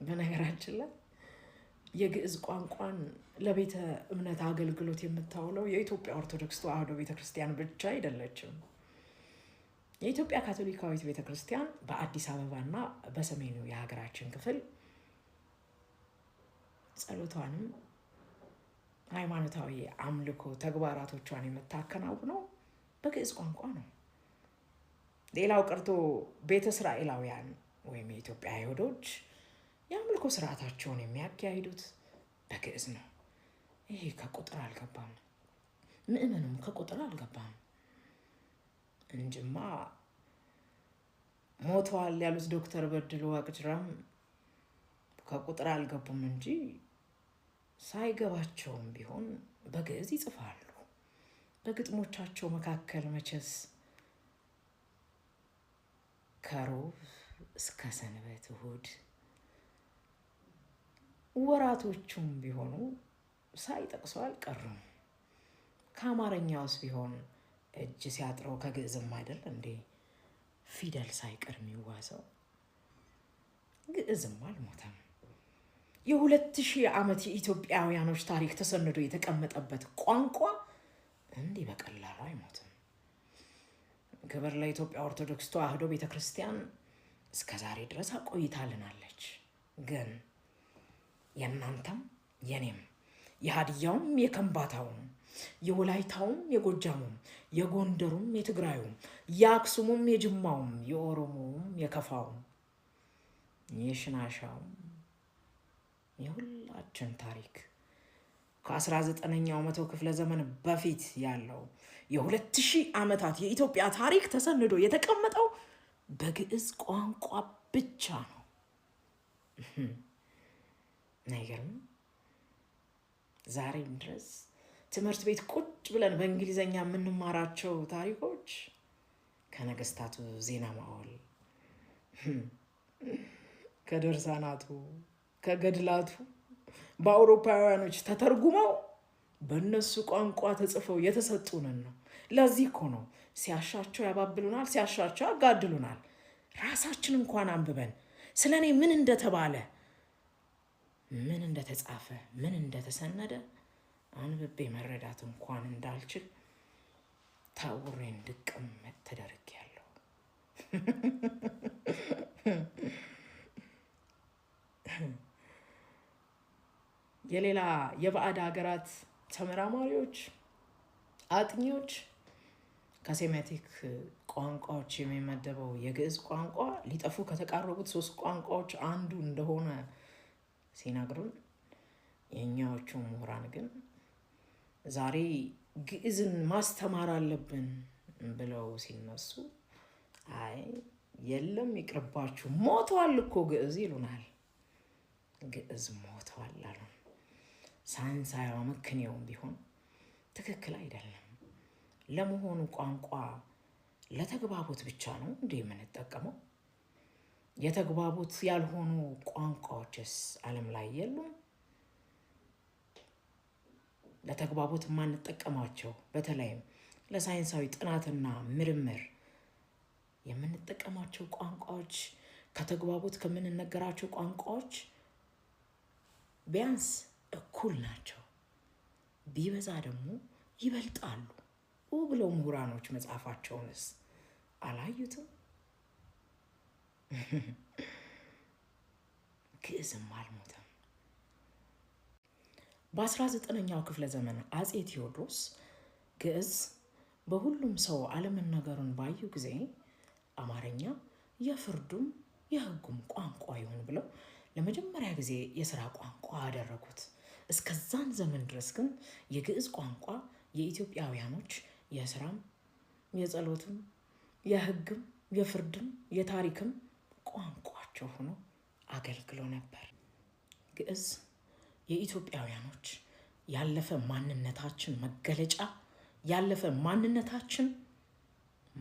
በነገራችን ላይ የግዕዝ ቋንቋን ለቤተ እምነት አገልግሎት የምታውለው የኢትዮጵያ ኦርቶዶክስ ተዋሕዶ ቤተክርስቲያን ብቻ አይደለችም። የኢትዮጵያ ካቶሊካዊት ቤተክርስቲያን በአዲስ አበባና በሰሜኑ የሀገራችን ክፍል ጸሎቷንም ሃይማኖታዊ አምልኮ ተግባራቶቿን የምታከናውነው በግዕዝ ቋንቋ ነው። ሌላው ቀርቶ ቤተ እስራኤላውያን ወይም የኢትዮጵያ አይሁዶች የአምልኮ ስርዓታቸውን የሚያካሂዱት በግዕዝ ነው። ይሄ ከቁጥር አልገባም። ምእመኑም ከቁጥር አልገባም እንጅማ ሞተዋል ያሉት ዶክተር በድሉ ዋቅጅራም ከቁጥር አልገቡም እንጂ ሳይገባቸውም ቢሆን በግዕዝ ይጽፋሉ። በግጥሞቻቸው መካከል መቼስ ከሮብ እስከ ሰንበት እሁድ ወራቶቹም ቢሆኑ ሳይጠቅሱ አልቀሩም። ከአማርኛውስ ቢሆን እጅ ሲያጥረው ከግዕዝም አይደል እንዴ ፊደል ሳይቀር የሚዋሰው? ግዕዝም አልሞተም። የ2000 ዓመት የኢትዮጵያውያኖች ታሪክ ተሰንዶ የተቀመጠበት ቋንቋ እንዲህ በቀላሉ አይሞትም። ክብር ለኢትዮጵያ ኦርቶዶክስ ተዋሕዶ ቤተክርስቲያን እስከ ዛሬ ድረስ አቆይታልናለች። ግን የእናንተም የኔም የሀዲያውም የከምባታውም የወላይታውም የጎጃሙም የጎንደሩም የትግራዩም የአክሱሙም የጅማውም የኦሮሞውም የከፋውም የሽናሻውም የሁላችን ታሪክ ከ19ኛው መቶ ክፍለ ዘመን በፊት ያለው የ2000 ዓመታት የኢትዮጵያ ታሪክ ተሰንዶ የተቀመጠው በግዕዝ ቋንቋ ብቻ ነው። ነገርም ዛሬም ድረስ ትምህርት ቤት ቁጭ ብለን በእንግሊዘኛ የምንማራቸው ታሪኮች ከነገስታቱ ዜና ማዋል ከደርሳናቱ ከገድላቱ በአውሮፓውያኖች ተተርጉመው በእነሱ ቋንቋ ተጽፈው የተሰጡንን ነው። ለዚህ እኮ ነው ሲያሻቸው ያባብሉናል፣ ሲያሻቸው ያጋድሉናል። ራሳችን እንኳን አንብበን ስለኔ ምን እንደተባለ ምን እንደተጻፈ ምን እንደተሰነደ አንብቤ መረዳት እንኳን እንዳልችል ታውሬ እንድቀመጥ ተደርጌያለሁ። የሌላ የባዕድ ሀገራት ተመራማሪዎች አጥኚዎች ከሴሜቲክ ቋንቋዎች የሚመደበው የግዕዝ ቋንቋ ሊጠፉ ከተቃረቡት 3 ቋንቋዎች አንዱ እንደሆነ ሲነግሩን የኛዎቹ ምሁራን ግን ዛሬ ግዕዝን ማስተማር አለብን ብለው ሲነሱ አይ የለም ይቅርባችሁ ሞቷል እኮ ግዕዝ ይሉናል። ግዕዝ ሞቷል አሉ። ሳይንሳዊ ምክንያቱም ቢሆን ትክክል አይደለም። ለመሆኑ ቋንቋ ለተግባቦት ብቻ ነው እንዴ የምንጠቀመው? የተግባቦት ያልሆኑ ቋንቋዎችስ ዓለም ላይ የሉም? ለተግባቦት የማንጠቀማቸው በተለይም ለሳይንሳዊ ጥናትና ምርምር የምንጠቀማቸው ቋንቋዎች ከተግባቦት ከምንነገራቸው ቋንቋዎች ቢያንስ እኩል ናቸው፣ ቢበዛ ደግሞ ይበልጣሉ ብለው ምሁራኖች መጽሐፋቸውንስ አላዩትም? ግዕዝም አልሞተም። በ19ኛው ክፍለ ዘመን አጼ ቴዎድሮስ ግዕዝ በሁሉም ሰው አለመነገሩን ባዩ ጊዜ አማርኛ የፍርዱም የሕጉም ቋንቋ ይሁን ብለው ለመጀመሪያ ጊዜ የሥራ ቋንቋ አደረጉት። እስከዛን ዘመን ድረስ ግን የግዕዝ ቋንቋ የኢትዮጵያውያኖች የሥራም የጸሎትም የሕግም የፍርድም የታሪክም ቋንቋቸው ሆኖ አገልግሎ ነበር። ግዕዝ የኢትዮጵያውያኖች ያለፈ ማንነታችን መገለጫ፣ ያለፈ ማንነታችን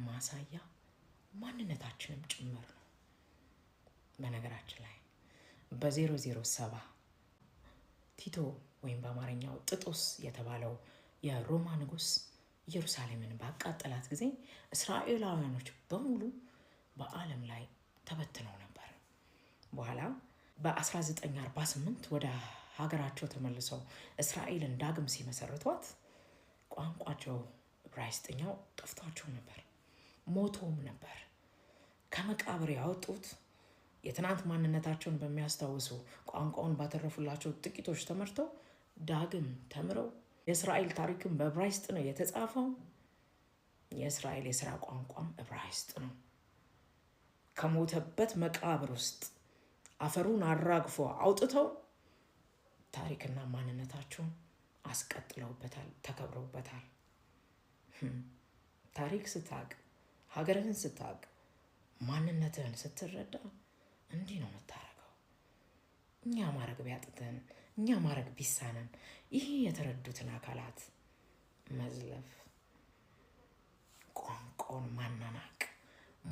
ማሳያ፣ ማንነታችንም ጭምር ነው። በነገራችን ላይ በ007 ቲቶ ወይም በአማርኛው ጥጦስ የተባለው የሮማ ንጉሥ ኢየሩሳሌምን ባቃጠላት ጊዜ እስራኤላውያኖች በሙሉ በዓለም ላይ ተበትነው ነበር። በኋላ በ1948 ወደ ሀገራቸው ተመልሰው እስራኤልን ዳግም ሲመሰርቷት ቋንቋቸው ዕብራይስጥኛው ጠፍቷቸው ነበር፣ ሞቶም ነበር። ከመቃብር ያወጡት የትናንት ማንነታቸውን በሚያስታውሱ ቋንቋውን ባተረፉላቸው ጥቂቶች ተመርተው ዳግም ተምረው የእስራኤል ታሪክም በዕብራይስጥ ነው የተጻፈው። የእስራኤል የሥራ ቋንቋም ዕብራይስጥ ነው። ከሞተበት መቃብር ውስጥ አፈሩን አራግፎ አውጥተው ታሪክና ማንነታቸውን አስቀጥለውበታል፣ ተከብረውበታል። ታሪክ ስታቅ፣ ሀገርህን ስታቅ፣ ማንነትህን ስትረዳ እንዲህ ነው የምታረገው። እኛ ማረግ ቢያጥተን፣ እኛ ማረግ ቢሳነን ይህ የተረዱትን አካላት መዝለፍ፣ ቋንቋውን ማናናቅ፣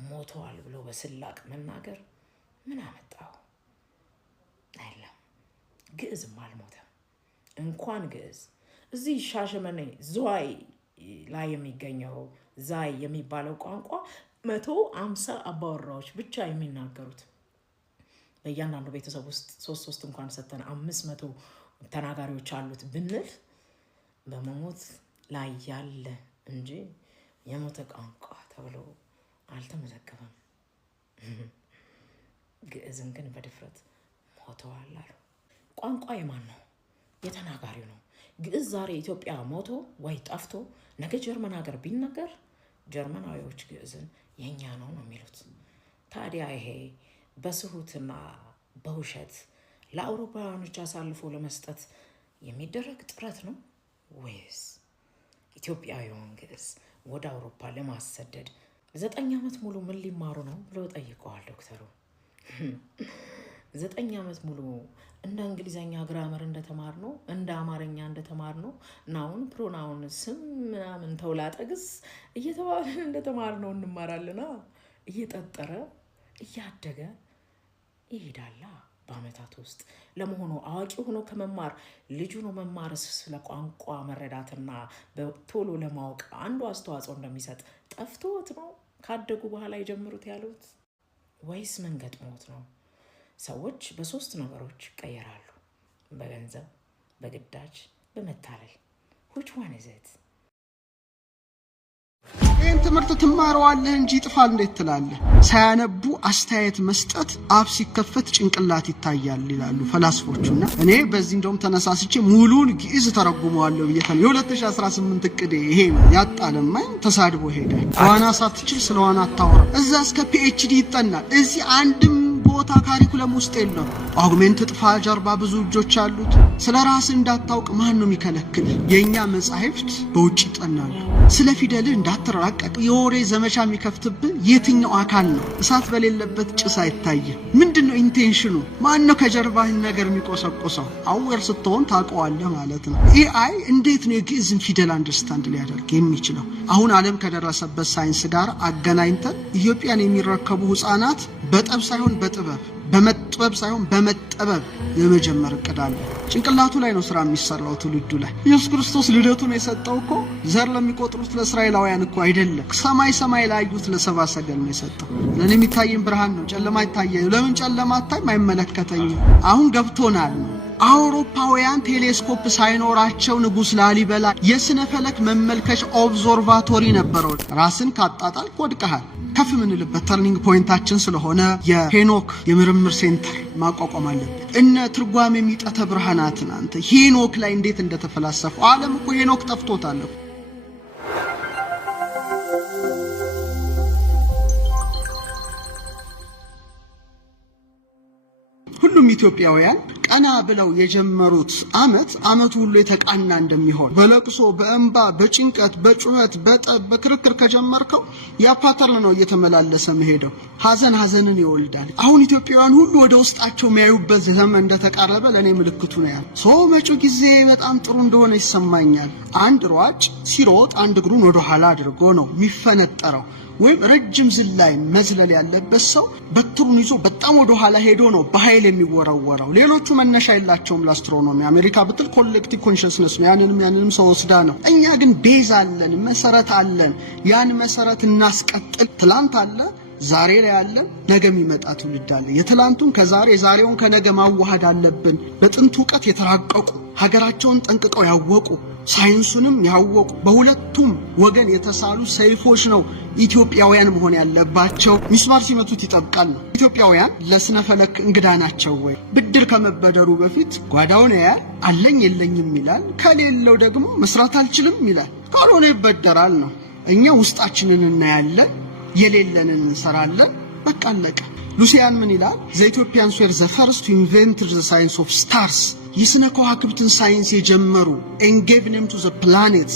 ሞተዋል ብሎ በስላቅ መናገር ምን አመጣው? አይለም። ግዕዝም አልሞተም። እንኳን ግዕዝ እዚህ ሻሸመኔ ዝዋይ ላይ የሚገኘው ዛይ የሚባለው ቋንቋ 150 አባወራዎች ብቻ የሚናገሩት፣ በእያንዳንዱ ቤተሰብ ውስጥ 3 እንኳን ሰተን 500 ተናጋሪዎች አሉት ብንል በመሞት ላይ ያለ እንጂ የሞተ ቋንቋ ተብሎ አልተመዘገበም። ግዕዝን ግን በድፍረት ሞተዋል አሉ። ቋንቋ የማን ነው? የተናጋሪው ነው። ግዕዝ ዛሬ ኢትዮጵያ ሞቶ ወይ ጠፍቶ ነገ ጀርመን ሀገር ቢነገር ጀርመናዊዎች ግዕዝን የኛ ነው የሚሉት። ታዲያ ይሄ በስሁትና በውሸት ለአውሮፓውያኖች አሳልፎ ለመስጠት የሚደረግ ጥረት ነው ወይስ ኢትዮጵያዊውን ግዕዝ ወደ አውሮፓ ለማሰደድ 9 ዓመት ሙሉ ምን ሊማሩ ነው ብለው ጠይቀዋል ዶክተሩ። 9 ዓመት ሙሉ እንደ እንግሊዘኛ ግራመር እንደተማር ነው፣ እንደ አማርኛ እንደተማር ነው፣ ናውን ፕሮናውን ስም ምናምን ተውላጠ ግስ እየተባለን እንደተማር ነው እንማራለና እየጠጠረ እያደገ ይሄዳላ በአመታት ውስጥ። ለመሆኑ አዋቂ ሆኖ ከመማር ልጁ ነው መማርስ ስለ ቋንቋ መረዳትና በቶሎ ለማወቅ አንዱ አስተዋጽኦ እንደሚሰጥ ጠፍቶት ነው ካደጉ በኋላ የጀምሩት ያሉት? ወይስ ምን ገጥሞት ነው? ሰዎች በ3 ነገሮች ይቀየራሉ። በገንዘብ፣ በግዳጅ፣ በመታለል which one is it? ይህን ትምህርት ትማረዋለህ እንጂ ይጥፋል እንዴት ትላለህ? ሳያነቡ አስተያየት መስጠት አፍ ሲከፈት ጭንቅላት ይታያል ይላሉ ፈላስፎቹና እኔ በዚህ እንደውም ተነሳስቼ ሙሉን ግዕዝ ተረጉመዋለሁ ብዬ የ2018 እቅዴ ይሄ ነው። ያጣለማኝ ተሳድቦ ሄደ። ዋና ሳትችል ስለዋና አታወራ። እዛ እስከ PhD ይጠናል። እዚህ አንድም ቦታ ካሪኩለም ውስጥ የለም። አጉሜንት ጥፋ ጀርባ ብዙ እጆች አሉት። ስለ ራስ እንዳታውቅ ማን ነው የሚከለክል? የኛ መጻሕፍት በውጭ ይጠናሉ። ስለ ፊደል እንዳትራቀቅ የወሬ ዘመቻ የሚከፍትብህ የትኛው አካል ነው? እሳት በሌለበት ጭስ አይታይም። ምንድነው ኢንቴንሽኑ? ማን ነው ከጀርባህ ነገር የሚቆሰቆሰው? አወር ስትሆን ታውቀዋለህ ማለት ነው። AI እንዴት ነው የግዕዝን ፊደል አንደርስታንድ ሊያደርግ የሚችለው? አሁን ዓለም ከደረሰበት ሳይንስ ጋር አገናኝተን ኢትዮጵያን የሚረከቡ ህፃናት በጠብ ሳይሆን በመጥበብ ሳይሆን በመጠበብ የመጀመር እቅድ አለ። ጭንቅላቱ ላይ ነው ስራ የሚሰራው፣ ትውልዱ ላይ። ኢየሱስ ክርስቶስ ልደቱን የሰጠው እኮ ዘር ለሚቆጥሩት ለእስራኤላውያን እኮ አይደለም። ሰማይ ላዩት ለሰብአ ሰገል ነው የሰጠው። ለኔ የሚታየኝ ብርሃን ነው፣ ጨለማ ይታየኝ። ለምን ጨለማ አታይም? አይመለከተኝም። አሁን ገብቶናል። አውሮፓውያን ቴሌስኮፕ ሳይኖራቸው ንጉስ ላሊበላ የስነ ፈለክ መመልከቻ ኦብዘርቫቶሪ ነበረው። ራስን ካጣጣል ወድቀሃል። ከፍ ምንልበት ተርኒንግ ፖይንታችን ስለሆነ የሄኖክ የምርምር ሴንተር ማቋቋም አለበት። እነ ትርጓሜ የሚጠተ ብርሃናትን አንተ ሄኖክ ላይ እንዴት እንደተፈላሰፉ ዓለም እኮ ሄኖክ ጠፍቶታል። ሁሉም ኢትዮጵያውያን ቀና ብለው የጀመሩት አመቱ ሁሉ የተቃና እንደሚሆን በለቅሶ በእንባ በጭንቀት በጩኸት በጠብ በክርክር ከጀመርከው ያ ፓተርን ነው እየተመላለሰ መሄደው። ሐዘንን ይወልዳል። አሁን ኢትዮጵያውያን ሁሉ ወደ ውስጣቸው የሚያዩበት ዘመን እንደተቃረበ ለኔ ምልክቱ ነው ያለው። መጪው ጊዜ በጣም ጥሩ እንደሆነ ይሰማኛል። አንድ ሯጭ ሲሮጥ አንድ እግሩን ወደ ኋላ አድርጎ ነው የሚፈነጠረው። ወይም ረጅም ዝላይ መዝለል ያለበት ሰው በትሩን ይዞ በጣም ወደ ኋላ ሄዶ ነው በኃይል የሚወረወረው። ሌሎቹ መነሻ የላቸውም ለአስትሮኖሚ። አሜሪካ ብትል ኮሌክቲቭ ኮንሽስነስ ነው፣ ያንንም ሰው ወስዳ ነው። እኛ ግን ቤዝ አለን፣ መሰረት አለን። ያን መሰረት እናስቀጥል። ትላንት አለ፣ ዛሬ ላይ አለ፣ ነገ የሚመጣ ትውልድ አለ። የትላንቱን ከዛሬ ዛሬውን ከነገ ማዋሃድ አለብን። በጥንቱ ዕውቀት የተራቀቁ ሀገራቸውን ጠንቅቀው ያወቁ ሳይንሱንም ያወቁ በሁለቱም ወገን የተሳሉ ሰይፎች ነው ኢትዮጵያውያን መሆን ያለባቸው። ሚስማር ሲመቱት ይጠብቃል ነው። ኢትዮጵያውያን ለስነ ፈለክ እንግዳ ናቸው ወይ? ብድር ከመበደሩ በፊት ጓዳውን ያያል። አለኝ የለኝም ይላል። ከሌለው ደግሞ መስራት አልችልም ይላል። ካልሆነ ይበደራል ነው። እኛ ውስጣችንን እናያለን፣ የሌለንን እንሰራለን። በቃ አለቀ። ሉሲያን ምን ይላል? the Ethiopians were the first to invent the science of stars። የስነ ከዋክብትን ሳይንስ የጀመሩ and gave name to the planets።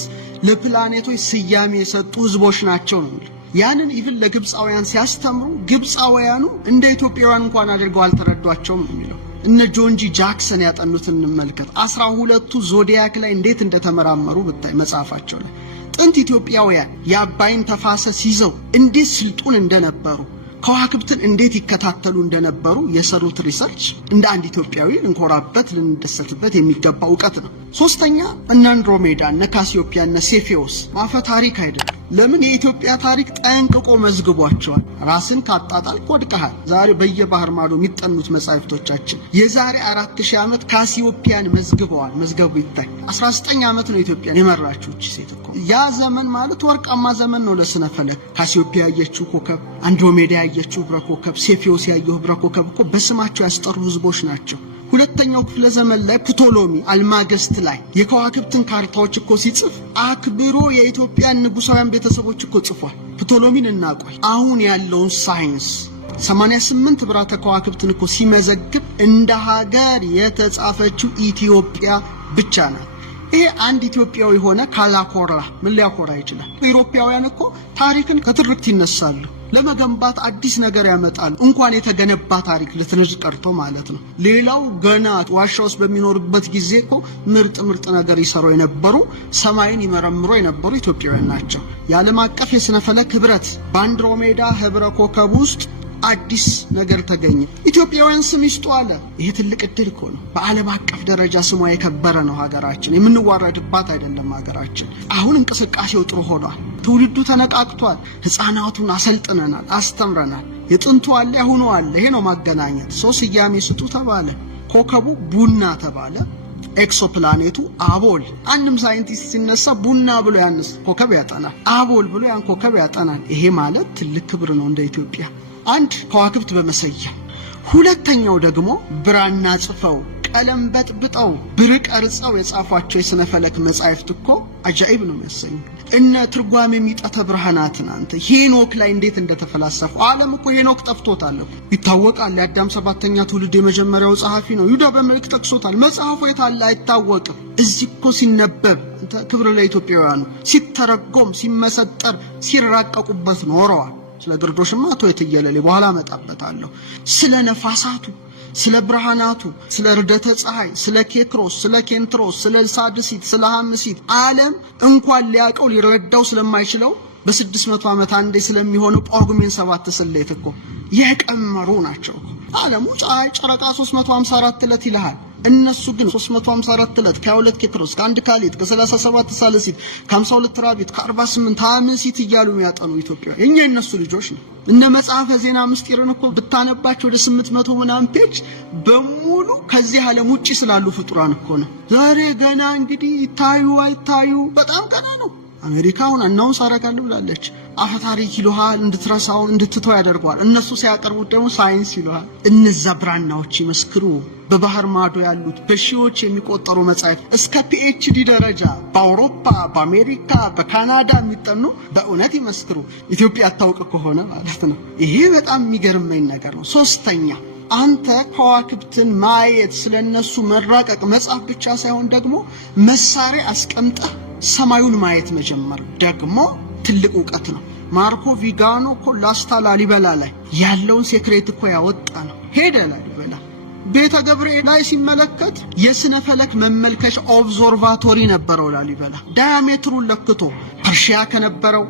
ለፕላኔቶች ስያሜ የሰጡ ህዝቦች ናቸው ነው። ያንን ኢቭን ለግብፃውያን ሲያስተምሩ ግብፃውያኑ እንደ ኢትዮጵያውያን እንኳን አድርገው አልተረዷቸውም ነው የሚለው። እነ ጆንጂ ጃክሰን ያጠኑትን እንመልከት። 12ቱ ዞዲያክ ላይ እንዴት እንደተመራመሩ ብታይ መጽሐፋቸው ላይ። ጥንት ኢትዮጵያውያን የአባይን ተፋሰስ ይዘው እንዴት ስልጡን እንደነበሩ ከዋክብትን እንዴት ይከታተሉ እንደነበሩ የሰሩት ሪሰርች እንደ አንድ ኢትዮጵያዊ እንኮራበት ልንደሰትበት የሚገባ ዕውቀት ነው። ሶስተኛ እነ አንድሮሜዳ፣ እነ ካሲዮፒያ፣ እነ ሴፌዎስ ማፈ ታሪክ አይደለም። ለምን? የኢትዮጵያ ታሪክ ጠንቅቆ መዝግቧቸዋል። ራስን ካጣጣል ወድቀሃል። ዛሬ በየባህር ማዶ የሚጠኑት መጻሕፍቶቻችን የዛሬ 4000 ዓመት ካሲዮፒያን መዝግበዋል። መዝገቡ ይታይ። 19 ዓመት ነው ኢትዮጵያን የመራችው እቺ ሴት እኮ። ያ ዘመን ማለት ወርቃማ ዘመን ነው ለስነ ፈለክ። ካሲዮፒያ ያየችው ኮከብ፣ አንድሮሜዳ ያየችው ህብረ ኮከብ፣ ሴፌዎስ ያየው ህብረ ኮከብ እኮ በስማቸው ያስጠሩ ህዝቦች ናቸው። ሁለተኛው ክፍለ ዘመን ላይ ፕቶሎሚ አልማገስት ላይ የከዋክብትን ካርታዎች እኮ ሲጽፍ አክብሮ የኢትዮጵያን ንጉሳውያን ቤተሰቦች እኮ ጽፏል። ፕቶሎሚን እናቆይ። አሁን ያለውን ሳይንስ 88 ብራተ ከዋክብትን እኮ ሲመዘግብ እንደ ሀገር የተጻፈችው ኢትዮጵያ ብቻ ናት። ይሄ አንድ ኢትዮጵያዊ ሆነ ካላኮራ ምን ሊያኮራ ይችላል? ኢሮፓውያን እኮ ታሪክን ከትርክት ይነሳሉ፣ ለመገንባት አዲስ ነገር ያመጣሉ። እንኳን የተገነባ ታሪክ ለትንሽ ቀርቶ ማለት ነው። ሌላው ገና ዋሻ ውስጥ በሚኖርበት ጊዜ እኮ ምርጥ ነገር ይሰሩ የነበሩ ሰማይን ይመረምሩ የነበሩ ኢትዮጵያውያን ናቸው። የዓለም አቀፍ የስነ ፈለክ ህብረት በአንድሮሜዳ ህብረ ኮከብ ውስጥ አዲስ ነገር ተገኘ። ኢትዮጵያውያን ስም ይስጡ አለ። ይሄ ትልቅ እድል እኮ ነው። በዓለም አቀፍ ደረጃ ስሟ የከበረ ነው ሀገራችን። የምንዋረድባት አይደለም ሀገራችን። አሁን እንቅስቃሴው ጥሩ ሆኗል። ትውልዱ ተነቃቅቷል። ህፃናቱን አሰልጥነናል፣ አስተምረናል። የጥንቱ አለ፣ ያሁኑ አለ። ይሄ ነው ማገናኘት። ሰው ስያሜ ስጡ ተባለ። ኮከቡ ቡና ተባለ። ኤክሶፕላኔቱ አቦል። አንድም ሳይንቲስት ሲነሳ ቡና ብሎ ያንስ ኮከብ ያጠናል፣ አቦል ብሎ ያን ኮከብ ያጠናል። ይሄ ማለት ትልቅ ክብር ነው እንደ ኢትዮጵያ። አንድ ከዋክብት በመሰየም፣ ሁለተኛው ደግሞ ብራና ጽፈው ቀለም በጥብጠው ብር ቀርጸው የጻፏቸው የሥነ ፈለክ መጻሕፍት እኮ አጃኢብ ነው የሚያሰኙ። እነ ትርጓሜ የሚጠተ ብርሃናትን አንተ ሄኖክ ላይ እንዴት እንደተፈላሰፉ። ዓለም እኮ ሄኖክ ጠፍቶታል ይታወቃል። የአዳም 7ኛ ትውልድ የመጀመሪያው ጸሐፊ ነው። ይሁዳ በመልእክት ጠቅሶታል። መጽሐፉ የታለ አይታወቅም። እዚህ እኮ ሲነበብ ክብር ለኢትዮጵያውያኑ፣ ሲተረጎም ሲመሰጠር ሲራቀቁበት ኖረዋል። ስለ ግርዶሽማ የትየለሌ በኋላ መጣበታለሁ። ስለ ነፋሳቱ፣ ስለ ብርሃናቱ፣ ስለ ርደተ ፀሐይ፣ ስለ ኬክሮስ፣ ስለ ኬንትሮስ፣ ስለ ሳድሲት፣ ስለ ሐምሲት ዓለም እንኳን ሊያቀው ሊረዳው ስለማይችለው በ600 ዓመት አንዴ ስለሚሆነው ጳጉሜን 7 ስሌት እኮ የቀመሩ ናቸው። ዓለሙ ፀሐይ፣ ጨረቃ 354 ዕለት ይልሃል። እነሱ ግን 354 ዕለት ከ22 ኬክሮስ ከ1 ካሊት ከ37 ሳልሲት ከ52 ራቢት ከ48 ሐምሲት እያሉ የሚያጠኑ ኢትዮጵያ እኛ የነሱ ልጆች ነው። እነ መጽሐፈ ዜና ምስጢርን እኮ ብታነባቸው ወደ 800 ምናምን ፔጅ በሙሉ ከዚህ ዓለም ውጪ ስላሉ ፍጡራን እኮ ነው። ዛሬ ገና እንግዲህ ይታዩ አይታዩ በጣም ገና ነው። አሜሪካውን አናውንስ አደርጋለሁ ብላለች። አፈ ታሪክ ይሉሃል፣ እንድትረሳው እንድትተው ያደርጓል። እነሱ ሲያቀርቡት ደግሞ ሳይንስ ይሉሃል። እነዛ ብራናዎች ይመስክሩ። በባህር ማዶ ያሉት በሺዎች የሚቆጠሩ መጻሕፍት እስከ ፒኤችዲ ደረጃ በአውሮፓ በአሜሪካ በካናዳ የሚጠኑ በእውነት ይመስክሩ። ኢትዮጵያ አታውቅ ከሆነ ማለት ነው። ይሄ በጣም የሚገርመኝ ነገር ነው። ሶስተኛ አንተ ከዋክብትን ማየት ስለነሱ መራቀቅ መጻፍ ብቻ ሳይሆን ደግሞ መሳሪያ አስቀምጠህ ሰማዩን ማየት መጀመር ደግሞ ትልቅ ዕውቀት ነው። ማርኮ ቪጋኖ እኮ ላስታ ላሊበላ ላይ ያለውን ሴክሬት እኮ ያወጣ ነው። ሄደ ላሊበላ ቤተ ገብርኤል ላይ ሲመለከት የሥነ ፈለክ መመልከቻ ኦብዘርቫቶሪ ነበረው ላሊበላ። ዳያሜትሩን ለክቶ ፐርሺያ ከነበረው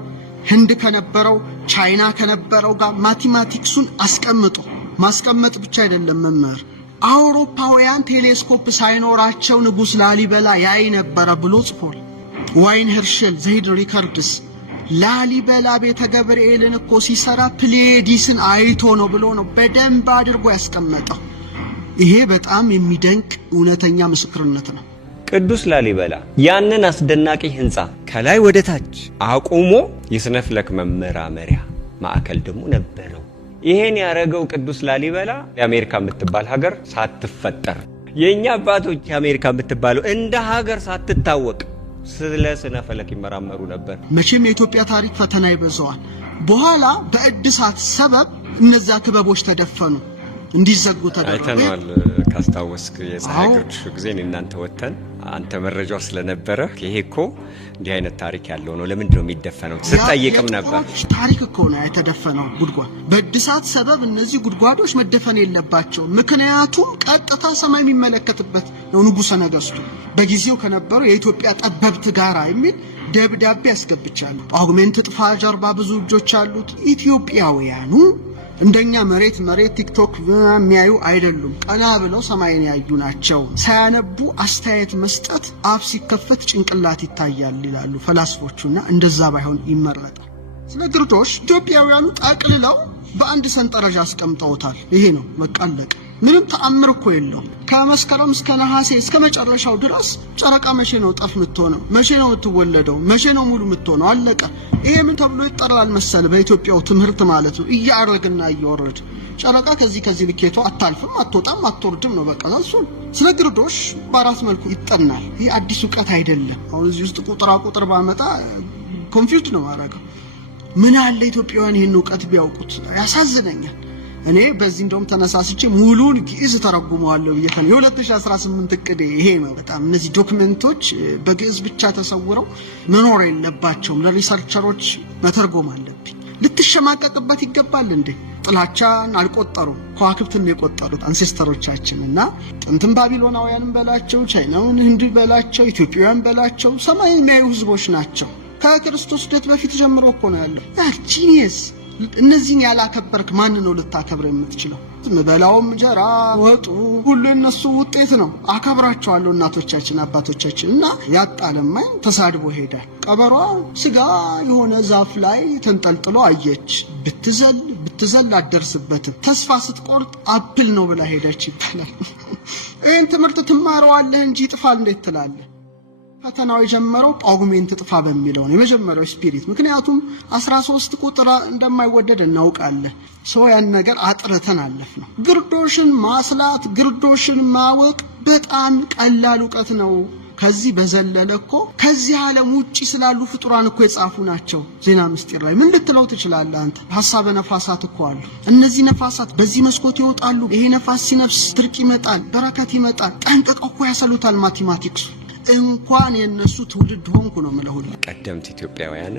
ህንድ ከነበረው ቻይና ከነበረው ጋር ማቴማቲክሱን አስቀምጦ ማስቀመጥ ብቻ አይደለም መምህር፣ አውሮፓውያን ቴሌስኮፕ ሳይኖራቸው ንጉሥ ላሊበላ ያይ ነበረ ብሎ ጽፏል። ዋይን ሄርሸል ዘይድ ሪከርድስ ላሊበላ ቤተ ገብርኤልን እኮ ሲሰራ ፕሌዲስን አይቶ ነው ብሎ ነው በደንብ አድርጎ ያስቀመጠው። ይሄ በጣም የሚደንቅ እውነተኛ ምስክርነት ነው። ቅዱስ ላሊበላ ያንን አስደናቂ ህንፃ ከላይ ወደ ታች አቁሞ የሥነ ፈለክ መመራመሪያ ማዕከል ደግሞ ነበረው። ይሄን ያረገው ቅዱስ ላሊበላ የአሜሪካ የምትባል ሀገር ሳትፈጠር፣ የኛ አባቶች የአሜሪካ የምትባለው እንደ ሀገር ሳትታወቅ ስለ ሥነ ፈለክ ይመራመሩ ነበር። መቼም የኢትዮጵያ ታሪክ ፈተና ይበዛዋል። በኋላ በእድሳት ሰበብ እነዛ ክበቦች ተደፈኑ፣ እንዲዘጉ ተደረገ። አይተናል። ካስታወስክ የፀሐይ ግርዶሽ ጊዜ እናንተ ወተን አንተ መረጃው ስለነበረ ይሄ እኮ እንዲህ አይነት ታሪክ ያለው ነው ለምንድን ነው የሚደፈነው ስጠይቅም ነበር። ታሪክ እኮ ነው የተደፈነው ጉድጓድ። በእድሳት ሰበብ እነዚህ ጉድጓዶች መደፈን የለባቸው፣ ምክንያቱም ቀጥታ ሰማይ የሚመለከትበት ነው። ንጉሠ ነገሥቱ በጊዜው ከነበረው የኢትዮጵያ ጠበብት ጋራ የሚል ደብዳቤ ያስገብቻለሁ። ጳጉሜን ትጥፋ ጀርባ ብዙ እጆች አሉት። ኢትዮጵያውያኑ እንደኛ መሬት ቲክቶክ የሚያዩ አይደሉም። ቀና ብለው ሰማይን ያዩ ናቸው። ሳያነቡ አስተያየት መስጠት አፍ ሲከፈት ጭንቅላት ይታያል ይላሉ ፈላስፎቹና እንደዛ ባይሆን ይመረጣል። ስለ ግርዶሽ ኢትዮጵያውያኑ ጠቅልለው በአንድ ሰንጠረዥ አስቀምጠውታል። ይሄ ነው መቃለቅ። ምንም ተአምር እኮ የለውም። ከመስከረም እስከ ነሐሴ እስከ መጨረሻው ድረስ ጨረቃ መቼ ነው ጠፍ የምትሆነው? መቼ ነው የምትወለደው? መቼ ነው ሙሉ የምትሆነው? አለቀ። ይሄ ምን ተብሎ ይጠራል መሰል? በኢትዮጵያው ትምህርት ማለት ነው እያረግና እያወረድ ጨረቃ ከዚህ ልኬቷ አታልፍም፣ አትወጣም፣ አትወርድም ነው በቃ እሱ። ስለ ግርዶሽ በአራት መልኩ ይጠናል። ይሄ አዲስ ዕውቀት አይደለም። አሁን እዚህ ውስጥ ቁጥር ባመጣ ኮንፊውዝድ ነው ማረጋው። ምን አለ ኢትዮጵያውያን ይሄን ዕውቀት ቢያውቁት። ያሳዝነኛል። እኔ በዚህ እንደውም ተነሳስቼ ሙሉን ግዕዝ ተረጉመዋለሁ ብዬ የ2018 እቅዴ ይሄ ነው። በጣም እነዚህ ዶክመንቶች በግዕዝ ብቻ ተሰውረው መኖር የለባቸውም። ለሪሰርቸሮች መተርጎም አለብኝ። ልትሸማቀቅበት ይገባል እንዴ? ጥላቻን አልቆጠሩም፣ ከዋክብትን የቆጠሩት አንሴስተሮቻችን እና ጥንትም ባቢሎናውያንም በላቸው፣ ቻይናውን፣ ህንድ በላቸው፣ ኢትዮጵያውያን በላቸው ሰማይ የሚያዩ ህዝቦች ናቸው። ከክርስቶስ ልደት በፊት ጀምሮ እኮ ነው ያለው። ጂኒየስ። እነዚህን ያላከበርክ ማን ነው ልታከብር የምትችለው? በላውም እንጀራ ወጡ ሁሉ እነሱ ውጤት ነው። አከብራቸዋለሁ እናቶቻችን አባቶቻችን። እና ያጣለማኝ ተሳድቦ ሄዳል። ቀበሯ ስጋ የሆነ ዛፍ ላይ ተንጠልጥሎ አየች። ብትዘል አትደርስበትም። ተስፋ ስትቆርጥ አፕል ነው ብላ ሄደች ይባላል። ይህን ትምህርት ትማረዋለህ እንጂ ጥፋል እንዴት ትላለህ? ፈተናው የጀመረው ጳጉሜን ትጥፋ በሚለው ነው የመጀመሪያው ስፒሪት። ምክንያቱም 13 ቁጥር እንደማይወደድ እናውቃለን። ሰው ያን ነገር አጥርተን አለፍነው። ግርዶሽን ማስላት፣ ግርዶሽን ማወቅ በጣም ቀላል ዕውቀት ነው። ከዚህ በዘለለ እኮ ከዚህ ዓለም ውጪ ስላሉ ፍጡራን እኮ የጻፉ ናቸው። ዜና ምስጢር ላይ ምን ልትለው ትችላለህ አንተ? ሐሳበ ነፋሳት እኮ አሉ። እነዚህ ነፋሳት በዚህ መስኮት ይወጣሉ። ይሄ ነፋስ ሲነፍስ ድርቅ ይመጣል፣ በረከት ይመጣል። ጠንቅቀው እኮ ያሰሉታል ማቴማቲክሱ። እንኳን የነሱ ትውልድ ሆንኩ ነው የምለው። ቀደምት ኢትዮጵያውያን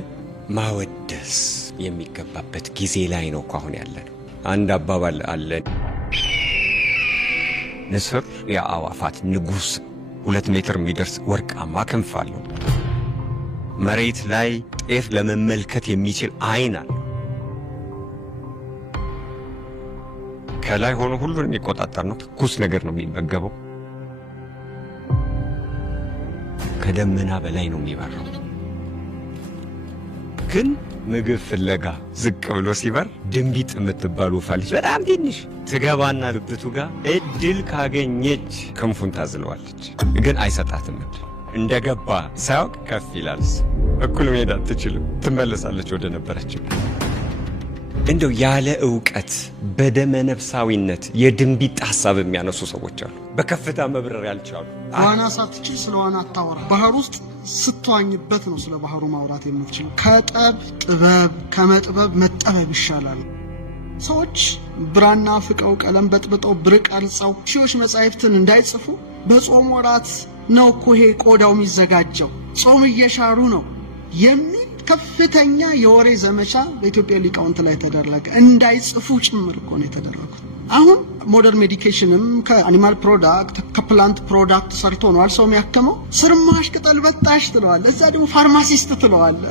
ማወደስ የሚገባበት ጊዜ ላይ ነው እኮ አሁን ያለነው። አንድ አባባል አለ። ንስር የአዕዋፋት ንጉሥ 2 ሜትር የሚደርስ ወርቃማ ክንፍ አለው። መሬት ላይ ጤፍ ለመመልከት የሚችል አይን አለው። ከላይ ሆኖ ሁሉን የሚቆጣጠር ነው። ትኩስ ነገር ነው የሚመገበው። ከደመና በላይ ነው የሚበረው። ግን ምግብ ፍለጋ ዝቅ ብሎ ሲበር ድንቢጥ የምትባል ወፍ አለች፣ በጣም ትንሽ። ትገባና ልብቱ ጋር እድል ካገኘች ክንፉን ታዝለዋለች። ግን አይሰጣትም እድል። እንደገባ ሳያውቅ ከፍ ይላል። እኩል መሄድ አትችልም፣ ትመለሳለች ወደ ነበረችው። እንደው ያለ ዕውቀት በደመ ነፍሳዊነት የድንቢጥ ሐሳብ የሚያነሱ ሰዎች አሉ። በከፍታ መብረር ያልቻሉ። ዋና ሳትችል ስለ ዋና አታወራ። ባህር ውስጥ ስትዋኝበት ነው ስለ ባህሩ ማውራት የምትችለው። ከጠብ ጥበብ፣ ከመጥበብ መጠበብ ይሻላል። ሰዎች ብራና ፍቀው ቀለም በጥብጠው ብር ቀርጸው ሺዎች መጻሕፍትን እንዳይጽፉ በጾም ወራት ነው እኮ ይሄ ቆዳው የሚዘጋጀው። ጾም እየሻሩ ነው የሚል ከፍተኛ የወሬ ዘመቻ በኢትዮጵያ ሊቃውንት ላይ ተደረገ። እንዳይጽፉ ጭምር እኮ ነው የተደረጉት። አሁን ሞደርን ሜዲኬሽንም ከአኒማል ፕሮዳክት ከፕላንት ፕሮዳክት ሰርቶ ነው ሰው የሚያከመው። ስርማሽ ቅጠል በጣሽ ትለዋለ፣ እዛ ደግሞ ፋርማሲስት ትለዋለ።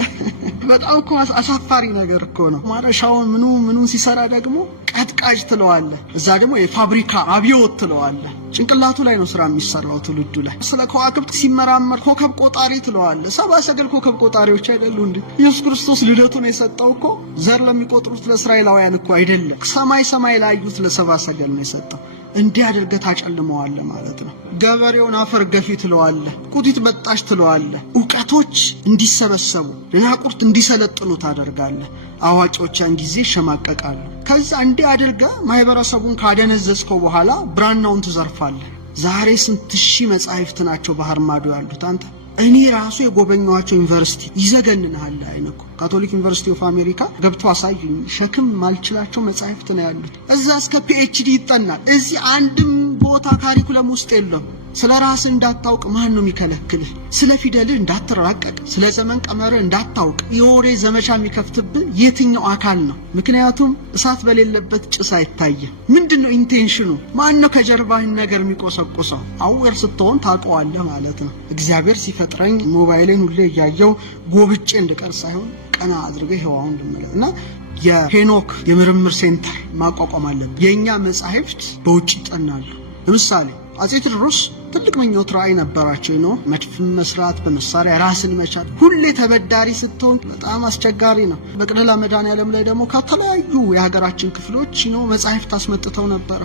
በጣም እኮ አሳፋሪ ነገር እኮ ነው። ማረሻውን ምኑን ሲሰራ ደግሞ ቀጥቃጅ ትለዋለ፣ እዛ ደግሞ የፋብሪካ አብዮት ትለዋለ። ጭንቅላቱ ላይ ነው ስራ የሚሰራው ትውልዱ ላይ። ስለ ከዋክብት ሲመራመር ኮከብ ቆጣሪ ትለዋለ። 70 ሰገል ኮከብ ቆጣሪዎች አይደሉ እንዴ? ኢየሱስ ክርስቶስ ልደቱን የሰጠው እኮ ዘር ለሚቆጥሩት ለእስራኤላውያን እኮ አይደለም፣ ሰማይ ላዩት ለ70 ሰገል ነው የሰጠው። እንዲህ አድርገህ ታጨልመዋለህ ማለት ነው። ገበሬውን አፈር ገፊ ትለዋለህ፣ ቁጢት በጣሽ ትለዋለህ። ዕውቀቶች እንዲሰበሰቡ ደናቁርት እንዲሰለጥኑ ታደርጋለህ። አዋቂዎች ያን ጊዜ ይሸማቀቃሉ። ከዛ እንዲህ አድርገህ ማህበረሰቡን ካደነዘዝከው በኋላ ብራናውን ትዘርፋለህ። ዛሬ ስንት ሺህ መጻሕፍት ናቸው ባህር ማዶ ያሉት አንተ። እኔ ራሱ የጎበኘኋቸው ዩኒቨርሲቲ ይዘገንናል አይነኩ። ካቶሊክ ዩኒቨርሲቲ ኦፍ አሜሪካ ገብቶ አሳዩኝ። ሸክም ማልችላቸው መጻሕፍት ነው ያሉት። እዛ እስከ ፒኤችዲ ይጠናል። እዚህ አንድም ቦታ ካሪኩለም ውስጥ የለም። ስለ ራስህ እንዳታውቅ ማን ነው የሚከለክልህ? ስለ ፊደልህ እንዳትራቀቅ፣ ስለ ዘመን ቀመርህ እንዳታውቅ የወሬ ዘመቻ የሚከፍትብህ የትኛው አካል ነው? ምክንያቱም እሳት በሌለበት ጭስ አይታየም። ምንድነው ኢንቴንሽኑ? ማን ነው ከጀርባህን ነገር የሚቆሰቁሰው? አውር ስትሆን ታውቀዋለህ ማለት ነው። እግዚአብሔር ሲፈጥረኝ ሞባይሌን ሁሌ እያየው ጎብጬ እንድቀር ሳይሆን ቀና አድርገህ ህዋውን እንድመለስ እና የሄኖክ የምርምር ሴንተር ማቋቋም አለብን። የእኛ መጻሕፍት በውጭ ይጠናሉ። ለምሳሌ አጼ ቴዎድሮስ ትልቅ ምኞት ራዕይ ነበራቸው ነው። መድፍን መስራት፣ በመሳሪያ ራስን መቻል። ሁሌ ተበዳሪ ስትሆን በጣም አስቸጋሪ ነው። በቅደላ መድኃኔዓለም ላይ ደግሞ ከተለያዩ የሀገራችን ክፍሎች ነው መጻሕፍት አስመጥተው ነበረ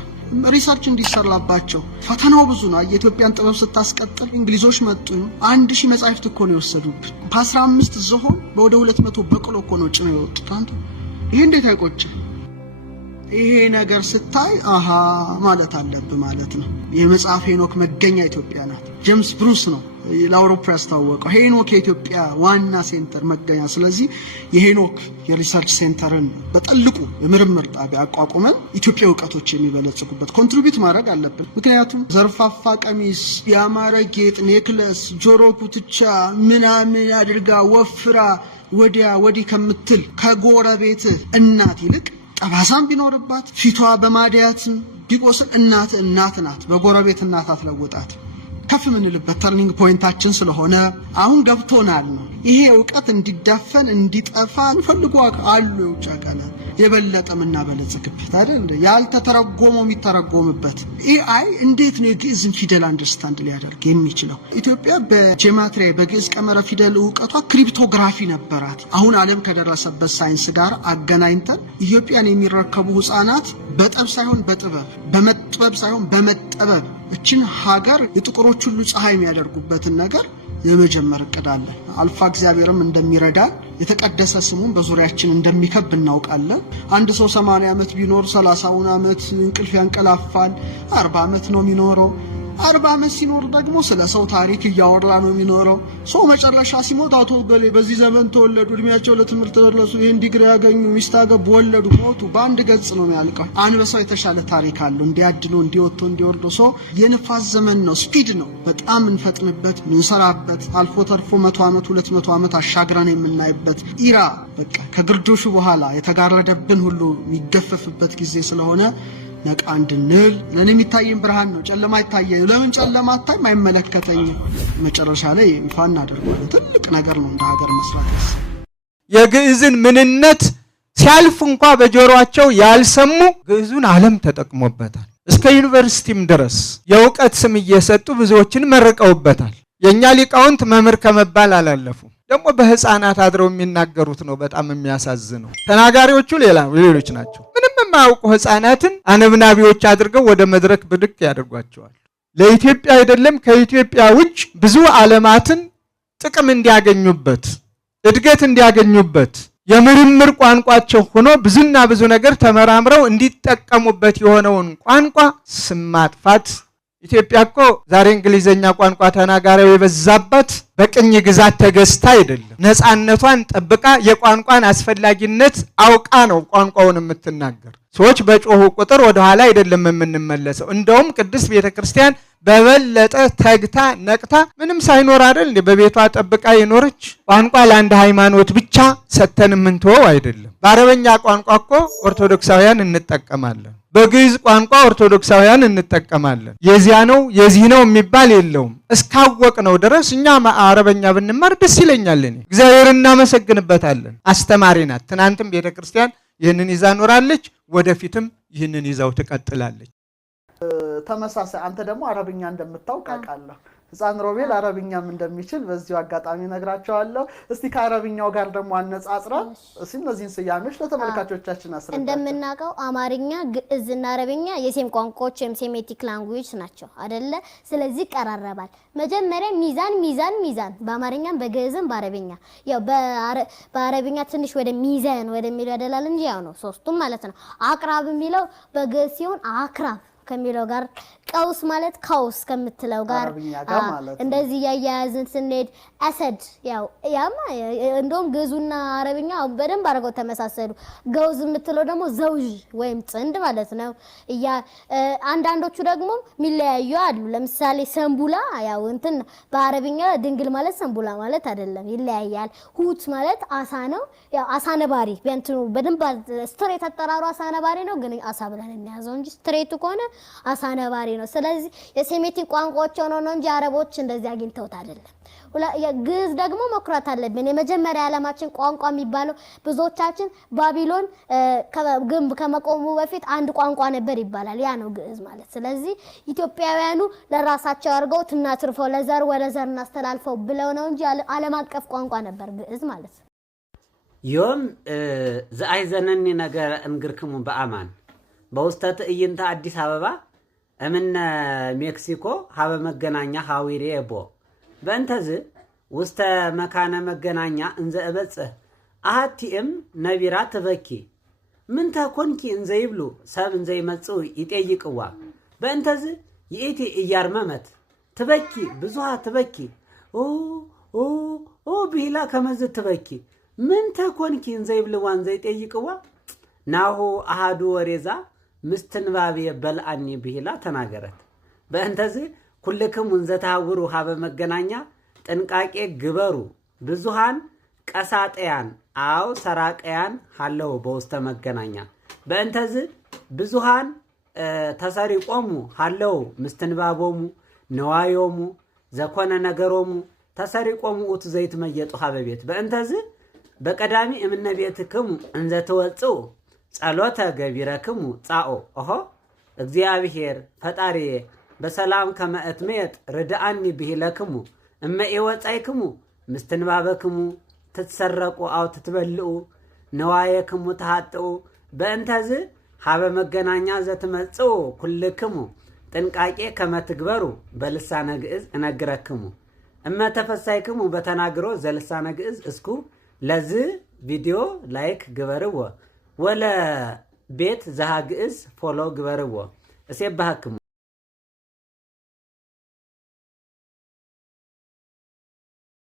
ሪሰርች እንዲሰራባቸው። ፈተናው ብዙ ነው። የኢትዮጵያን ጥበብ ስታስቀጥል እንግሊዞች መጡ። 1000 መጻሕፍት እኮ ነው የወሰዱብን። በ15 ዝሆን ወደ 200 በቅሎ እኮ ነው ጭነው የወጡት። አንተ ይሄ እንዴት አይቆጭም? ይሄ ነገር ስታይ አሃ ማለት አለብህ ማለት ነው። የመጽሐፍ ሄኖክ መገኛ ኢትዮጵያ ናት። ጄምስ ብሩስ ነው ለአውሮፓ ያስታወቀው ሄኖክ የኢትዮጵያ ዋና ሴንተር መገኛ። ስለዚህ የሄኖክ የሪሰርች ሴንተርን በጠልቁ የምርምር ጣቢያ አቋቁመን ኢትዮጵያ እውቀቶች የሚበለጽጉበት ኮንትሪቢዩት ማድረግ አለብን። ምክንያቱም ዘርፋፋ ቀሚስ፣ ያማረ ጌጥ፣ ኔክለስ፣ ጆሮ ኩትቻ ምናምን አድርጋ ወፍራ ወዲያ ወዲህ ከምትል ከጎረቤት እናት ይልቅ ጠባሳም ቢኖርባት ፊቷ በማዲያትም ቢቆስል እናት ናት። በጎረቤት እናት አትለውጣት። ከፍ ምንልበት ተርኒንግ ፖይንታችን ስለሆነ አሁን ገብቶናል ነው። ይሄ ዕውቀት እንዲዳፈን እንዲጠፋ እንፈልጉ አሉ የውጭ አካላት የበለጠ ምናበለጽግበት አይደል እንዴ? ያልተተረጎመው የሚተረጎምበት ኤአይ እንዴት ነው የግዕዝን ፊደል አንደርስታንድ ሊያደርግ የሚችለው? ኢትዮጵያ በጄማትሪያ በግዕዝ ቀመረ ፊደል ዕውቀቷ ክሪፕቶግራፊ ነበራት። አሁን ዓለም ከደረሰበት ሳይንስ ጋር አገናኝተን ኢትዮጵያን የሚረከቡ ሕፃናት በጠብ ሳይሆን በጥበብ፣ በመጥበብ ሳይሆን በመጠበብ እችን ሀገር የጥቁሮች ሁሉ ፀሐይ የሚያደርጉበትን ነገር የመጀመር እቅድ አለ። አልፋ እግዚአብሔርም እንደሚረዳን የተቀደሰ ስሙን በዙሪያችን እንደሚከብ እናውቃለን። አንድ ሰው 80 ዓመት ቢኖር 30 ዓመት እንቅልፍ ያንቀላፋል። 40 ዓመት ነው የሚኖረው። 40 ዓመት ሲኖር ደግሞ ስለ ሰው ታሪክ እያወራ ነው የሚኖረው። ሰው መጨረሻ ሲሞት አቶ ገሌ በዚህ ዘመን ተወለዱ፣ እድሜያቸው ለትምህርት ደረሱ፣ ይሄን ዲግሪ ያገኙ፣ ሚስት አገቡ፣ ወለዱ፣ ሞቱ፣ በአንድ ገጽ ነው የሚያልቀው። አንበሳው የተሻለ ታሪክ አለው፣ እንዲያድሎ እንዲወጥቶ እንዲወርዶ። ሰው የነፋስ ዘመን ነው፣ ስፒድ ነው። በጣም እንፈጥንበት፣ እንሰራበት፣ አልፎ ተርፎ 100 ዓመት 200 ዓመት አሻግረን የምናይበት ኢራ በቃ ከግርዶሹ በኋላ የተጋረደብን ሁሉ የሚገፈፍበት ጊዜ ስለሆነ ነቃ እንድንል። ለኔ የሚታየኝ ብርሃን ነው፣ ጨለማ አይታየኝ። ለምን ጨለማ አታይም? አይመለከተኝም። መጨረሻ ላይ ይፋ እናደርጋለን። ትልቅ ነገር ነው እንደ ሀገር መስራት። የግዕዝን ምንነት ሲያልፍ እንኳ በጆሮአቸው ያልሰሙ ግዕዙን ዓለም ተጠቅሞበታል። እስከ ዩኒቨርሲቲም ድረስ የእውቀት ስም እየሰጡ ብዙዎችን መርቀውበታል። የእኛ ሊቃውንት መምህር ከመባል አላለፉ። ደግሞ በህፃናት አድረው የሚናገሩት ነው በጣም የሚያሳዝነው። ተናጋሪዎቹ ሌሎች ናቸው። ምንም የማያውቁ ህፃናትን አነብናቢዎች አድርገው ወደ መድረክ ብድቅ ያደርጓቸዋል። ለኢትዮጵያ አይደለም ከኢትዮጵያ ውጭ ብዙ ዓለማትን ጥቅም እንዲያገኙበት፣ እድገት እንዲያገኙበት የምርምር ቋንቋቸው ሆኖ ብዙና ብዙ ነገር ተመራምረው እንዲጠቀሙበት የሆነውን ቋንቋ ስም ማጥፋት። ኢትዮጵያ እኮ ዛሬ እንግሊዘኛ ቋንቋ ተናጋሪው የበዛባት በቅኝ ግዛት ተገዝታ አይደለም። ነፃነቷን ጠብቃ የቋንቋን አስፈላጊነት አውቃ ነው ቋንቋውን የምትናገር። ሰዎች በጮሁ ቁጥር ወደ ኋላ አይደለም የምንመለሰው። እንደውም ቅድስት ቤተክርስቲያን በበለጠ ተግታ ነቅታ ምንም ሳይኖር አይደል እንዴ በቤቷ ጠብቃ የኖረች። ቋንቋ ለአንድ ሃይማኖት ብቻ ሰተን የምንተወው አይደለም። በአረበኛ ቋንቋ እኮ ኦርቶዶክሳውያን እንጠቀማለን። በግዕዝ ቋንቋ ኦርቶዶክሳውያን እንጠቀማለን። የዚያ ነው የዚህ ነው የሚባል የለውም። እስካወቅ ነው ድረስ እኛ አረበኛ ብንማር ደስ ይለኛል። እኔ እግዚአብሔር እናመሰግንበታለን። አስተማሪ ናት። ትናንትም ቤተክርስቲያን ይህንን ይዛ ኖራለች፣ ወደፊትም ይህንን ይዛው ትቀጥላለች። ተመሳሳይ አንተ ደግሞ አረብኛ እንደምታውቅ አውቃለሁ። ህፃን ሮቤል አረብኛም እንደሚችል በዚሁ አጋጣሚ ነግራቸዋለሁ። እስቲ ከአረብኛው ጋር ደግሞ አነጻጽራ እስቲ እነዚህን ስያሜዎች ለተመልካቾቻችን አስረዳ። እንደምናውቀው አማርኛ፣ ግዕዝና አረብኛ የሴም ቋንቋዎች ወይም ሴሜቲክ ላንጉዌጅ ናቸው አይደለ? ስለዚህ ቀራረባል። መጀመሪያ ሚዛን በአማርኛም በግዕዝም በአረብኛ ያው በአረብኛ ትንሽ ወደ ሚዛን ወደሚለው ያደላል እንጂ ያው ነው ሶስቱም ማለት ነው። አቅራብ የሚለው በግዕዝ ሲሆን አክራብ ከሚለው ጋር፣ ቀውስ ማለት ካውስ ከምትለው ጋር እንደዚህ ያያያዝን ስንሄድ አሰድ ያማ እንደውም ግዕዙና አረብኛ በደንብ አድርገው ተመሳሰሉ። ገውዝ የምትለው ደግሞ ዘውጅ ወይም ጥንድ ማለት ነው። አንዳንዶቹ ደግሞ የሚለያዩ አሉ። ለምሳሌ ሰንቡላ ያው እንትን በአረብኛ ድንግል ማለት ሰንቡላ ማለት አይደለም፣ ይለያያል። ሁት ማለት አሳ ነው። ያው አሳ ነባሪ በእንትኑ በደንብ ስትሬት አጠራሩ አሳ ነባሪ ነው፣ ግን አሳ ብለን እንያዘው እንጂ ስትሬቱ ከሆነ አሳ ነባሪ ነው። ስለዚህ የሴሜቲክ ቋንቋዎች ሆኖ ነው እንጂ አረቦች እንደዚህ አግኝተውት አይደለም። ግዕዝ ደግሞ መኩራት አለብን። የመጀመሪያ ዓለማችን ቋንቋ የሚባለው ብዙዎቻችን ባቢሎን ግንብ ከመቆሙ በፊት አንድ ቋንቋ ነበር ይባላል። ያ ነው ግዕዝ ማለት። ስለዚህ ኢትዮጵያውያኑ ለራሳቸው አድርገው ትናትርፈው ለዘር ወደ ዘር እናስተላልፈው ብለው ነው እንጂ ዓለም አቀፍ ቋንቋ ነበር ግዕዝ ማለት። ዮም ዘአይዘነኒ ነገር እንግርክሙ በአማን በውስተ ትዕይንተ አዲስ አበባ እምነ ሜክሲኮ ሀበ መገናኛ ሀዊሬ ቦ በእንተዝ ውስተ መካነ መገናኛ እንዘ እበጽህ አሃቲእም ነቢራ ትበኪ ምን ተኮንኪ እንዘ ይብሉ ሰብ እንዘ ይመጽኡ ይጠይቅዋ በእንተዝ ይእቲ እያርመመት ትበኪ ብዙሃ ትበኪ ብሂላ ከመዝ ትበኪ ምን ተኮንኪ እንዘ ይብልዋ እንዘ ይጠይቅዋ ናሁ አሃዱ ወሬዛ ምስትንባብ የበልአኒ ብሂላ ተናገረት በእንተዝ ኩልክም እንዘታውሩ ሀበ መገናኛ ጥንቃቄ ግበሩ ብዙሃን ቀሳጠያን አው ሰራቀያን ሃለው በውስተ መገናኛ በእንተዝ ብዙሃን ተሰሪቆሙ ሃለው ምስትንባቦሙ ነዋዮሙ ዘኮነ ነገሮሙ ተሰሪቆሙ ኡት ዘይት መየጡ ሀበ ቤት በእንተዝ በቀዳሚ እምነ ቤትክሙ እንዘተወጽኡ ጸሎተ ገቢረክሙ ጻኦ ኦሆ እግዚአብሔር ፈጣሪ በሰላም ከመእትሜት ርድአኒ ብሂለክሙ እመ ኢወጻይክሙ ምስትንባበክሙ ትትሰረቁ አው ትትበልኡ ነዋየክሙ ተሃጥኡ በእንተዝ ሀበ መገናኛ ዘትመጽኡ ኩልክሙ ጥንቃቄ ከመትግበሩ በልሳነ ግዕዝ እነግረክሙ እመተፈሳይክሙ በተናግሮ ዘልሳነ ግዕዝ እስኩ ለዝ ቪዲዮ ላይክ ግበርዎ ወለ ቤት ዘሃ ግዕዝ ፎሎ ግበርዎ እሴባህክሙ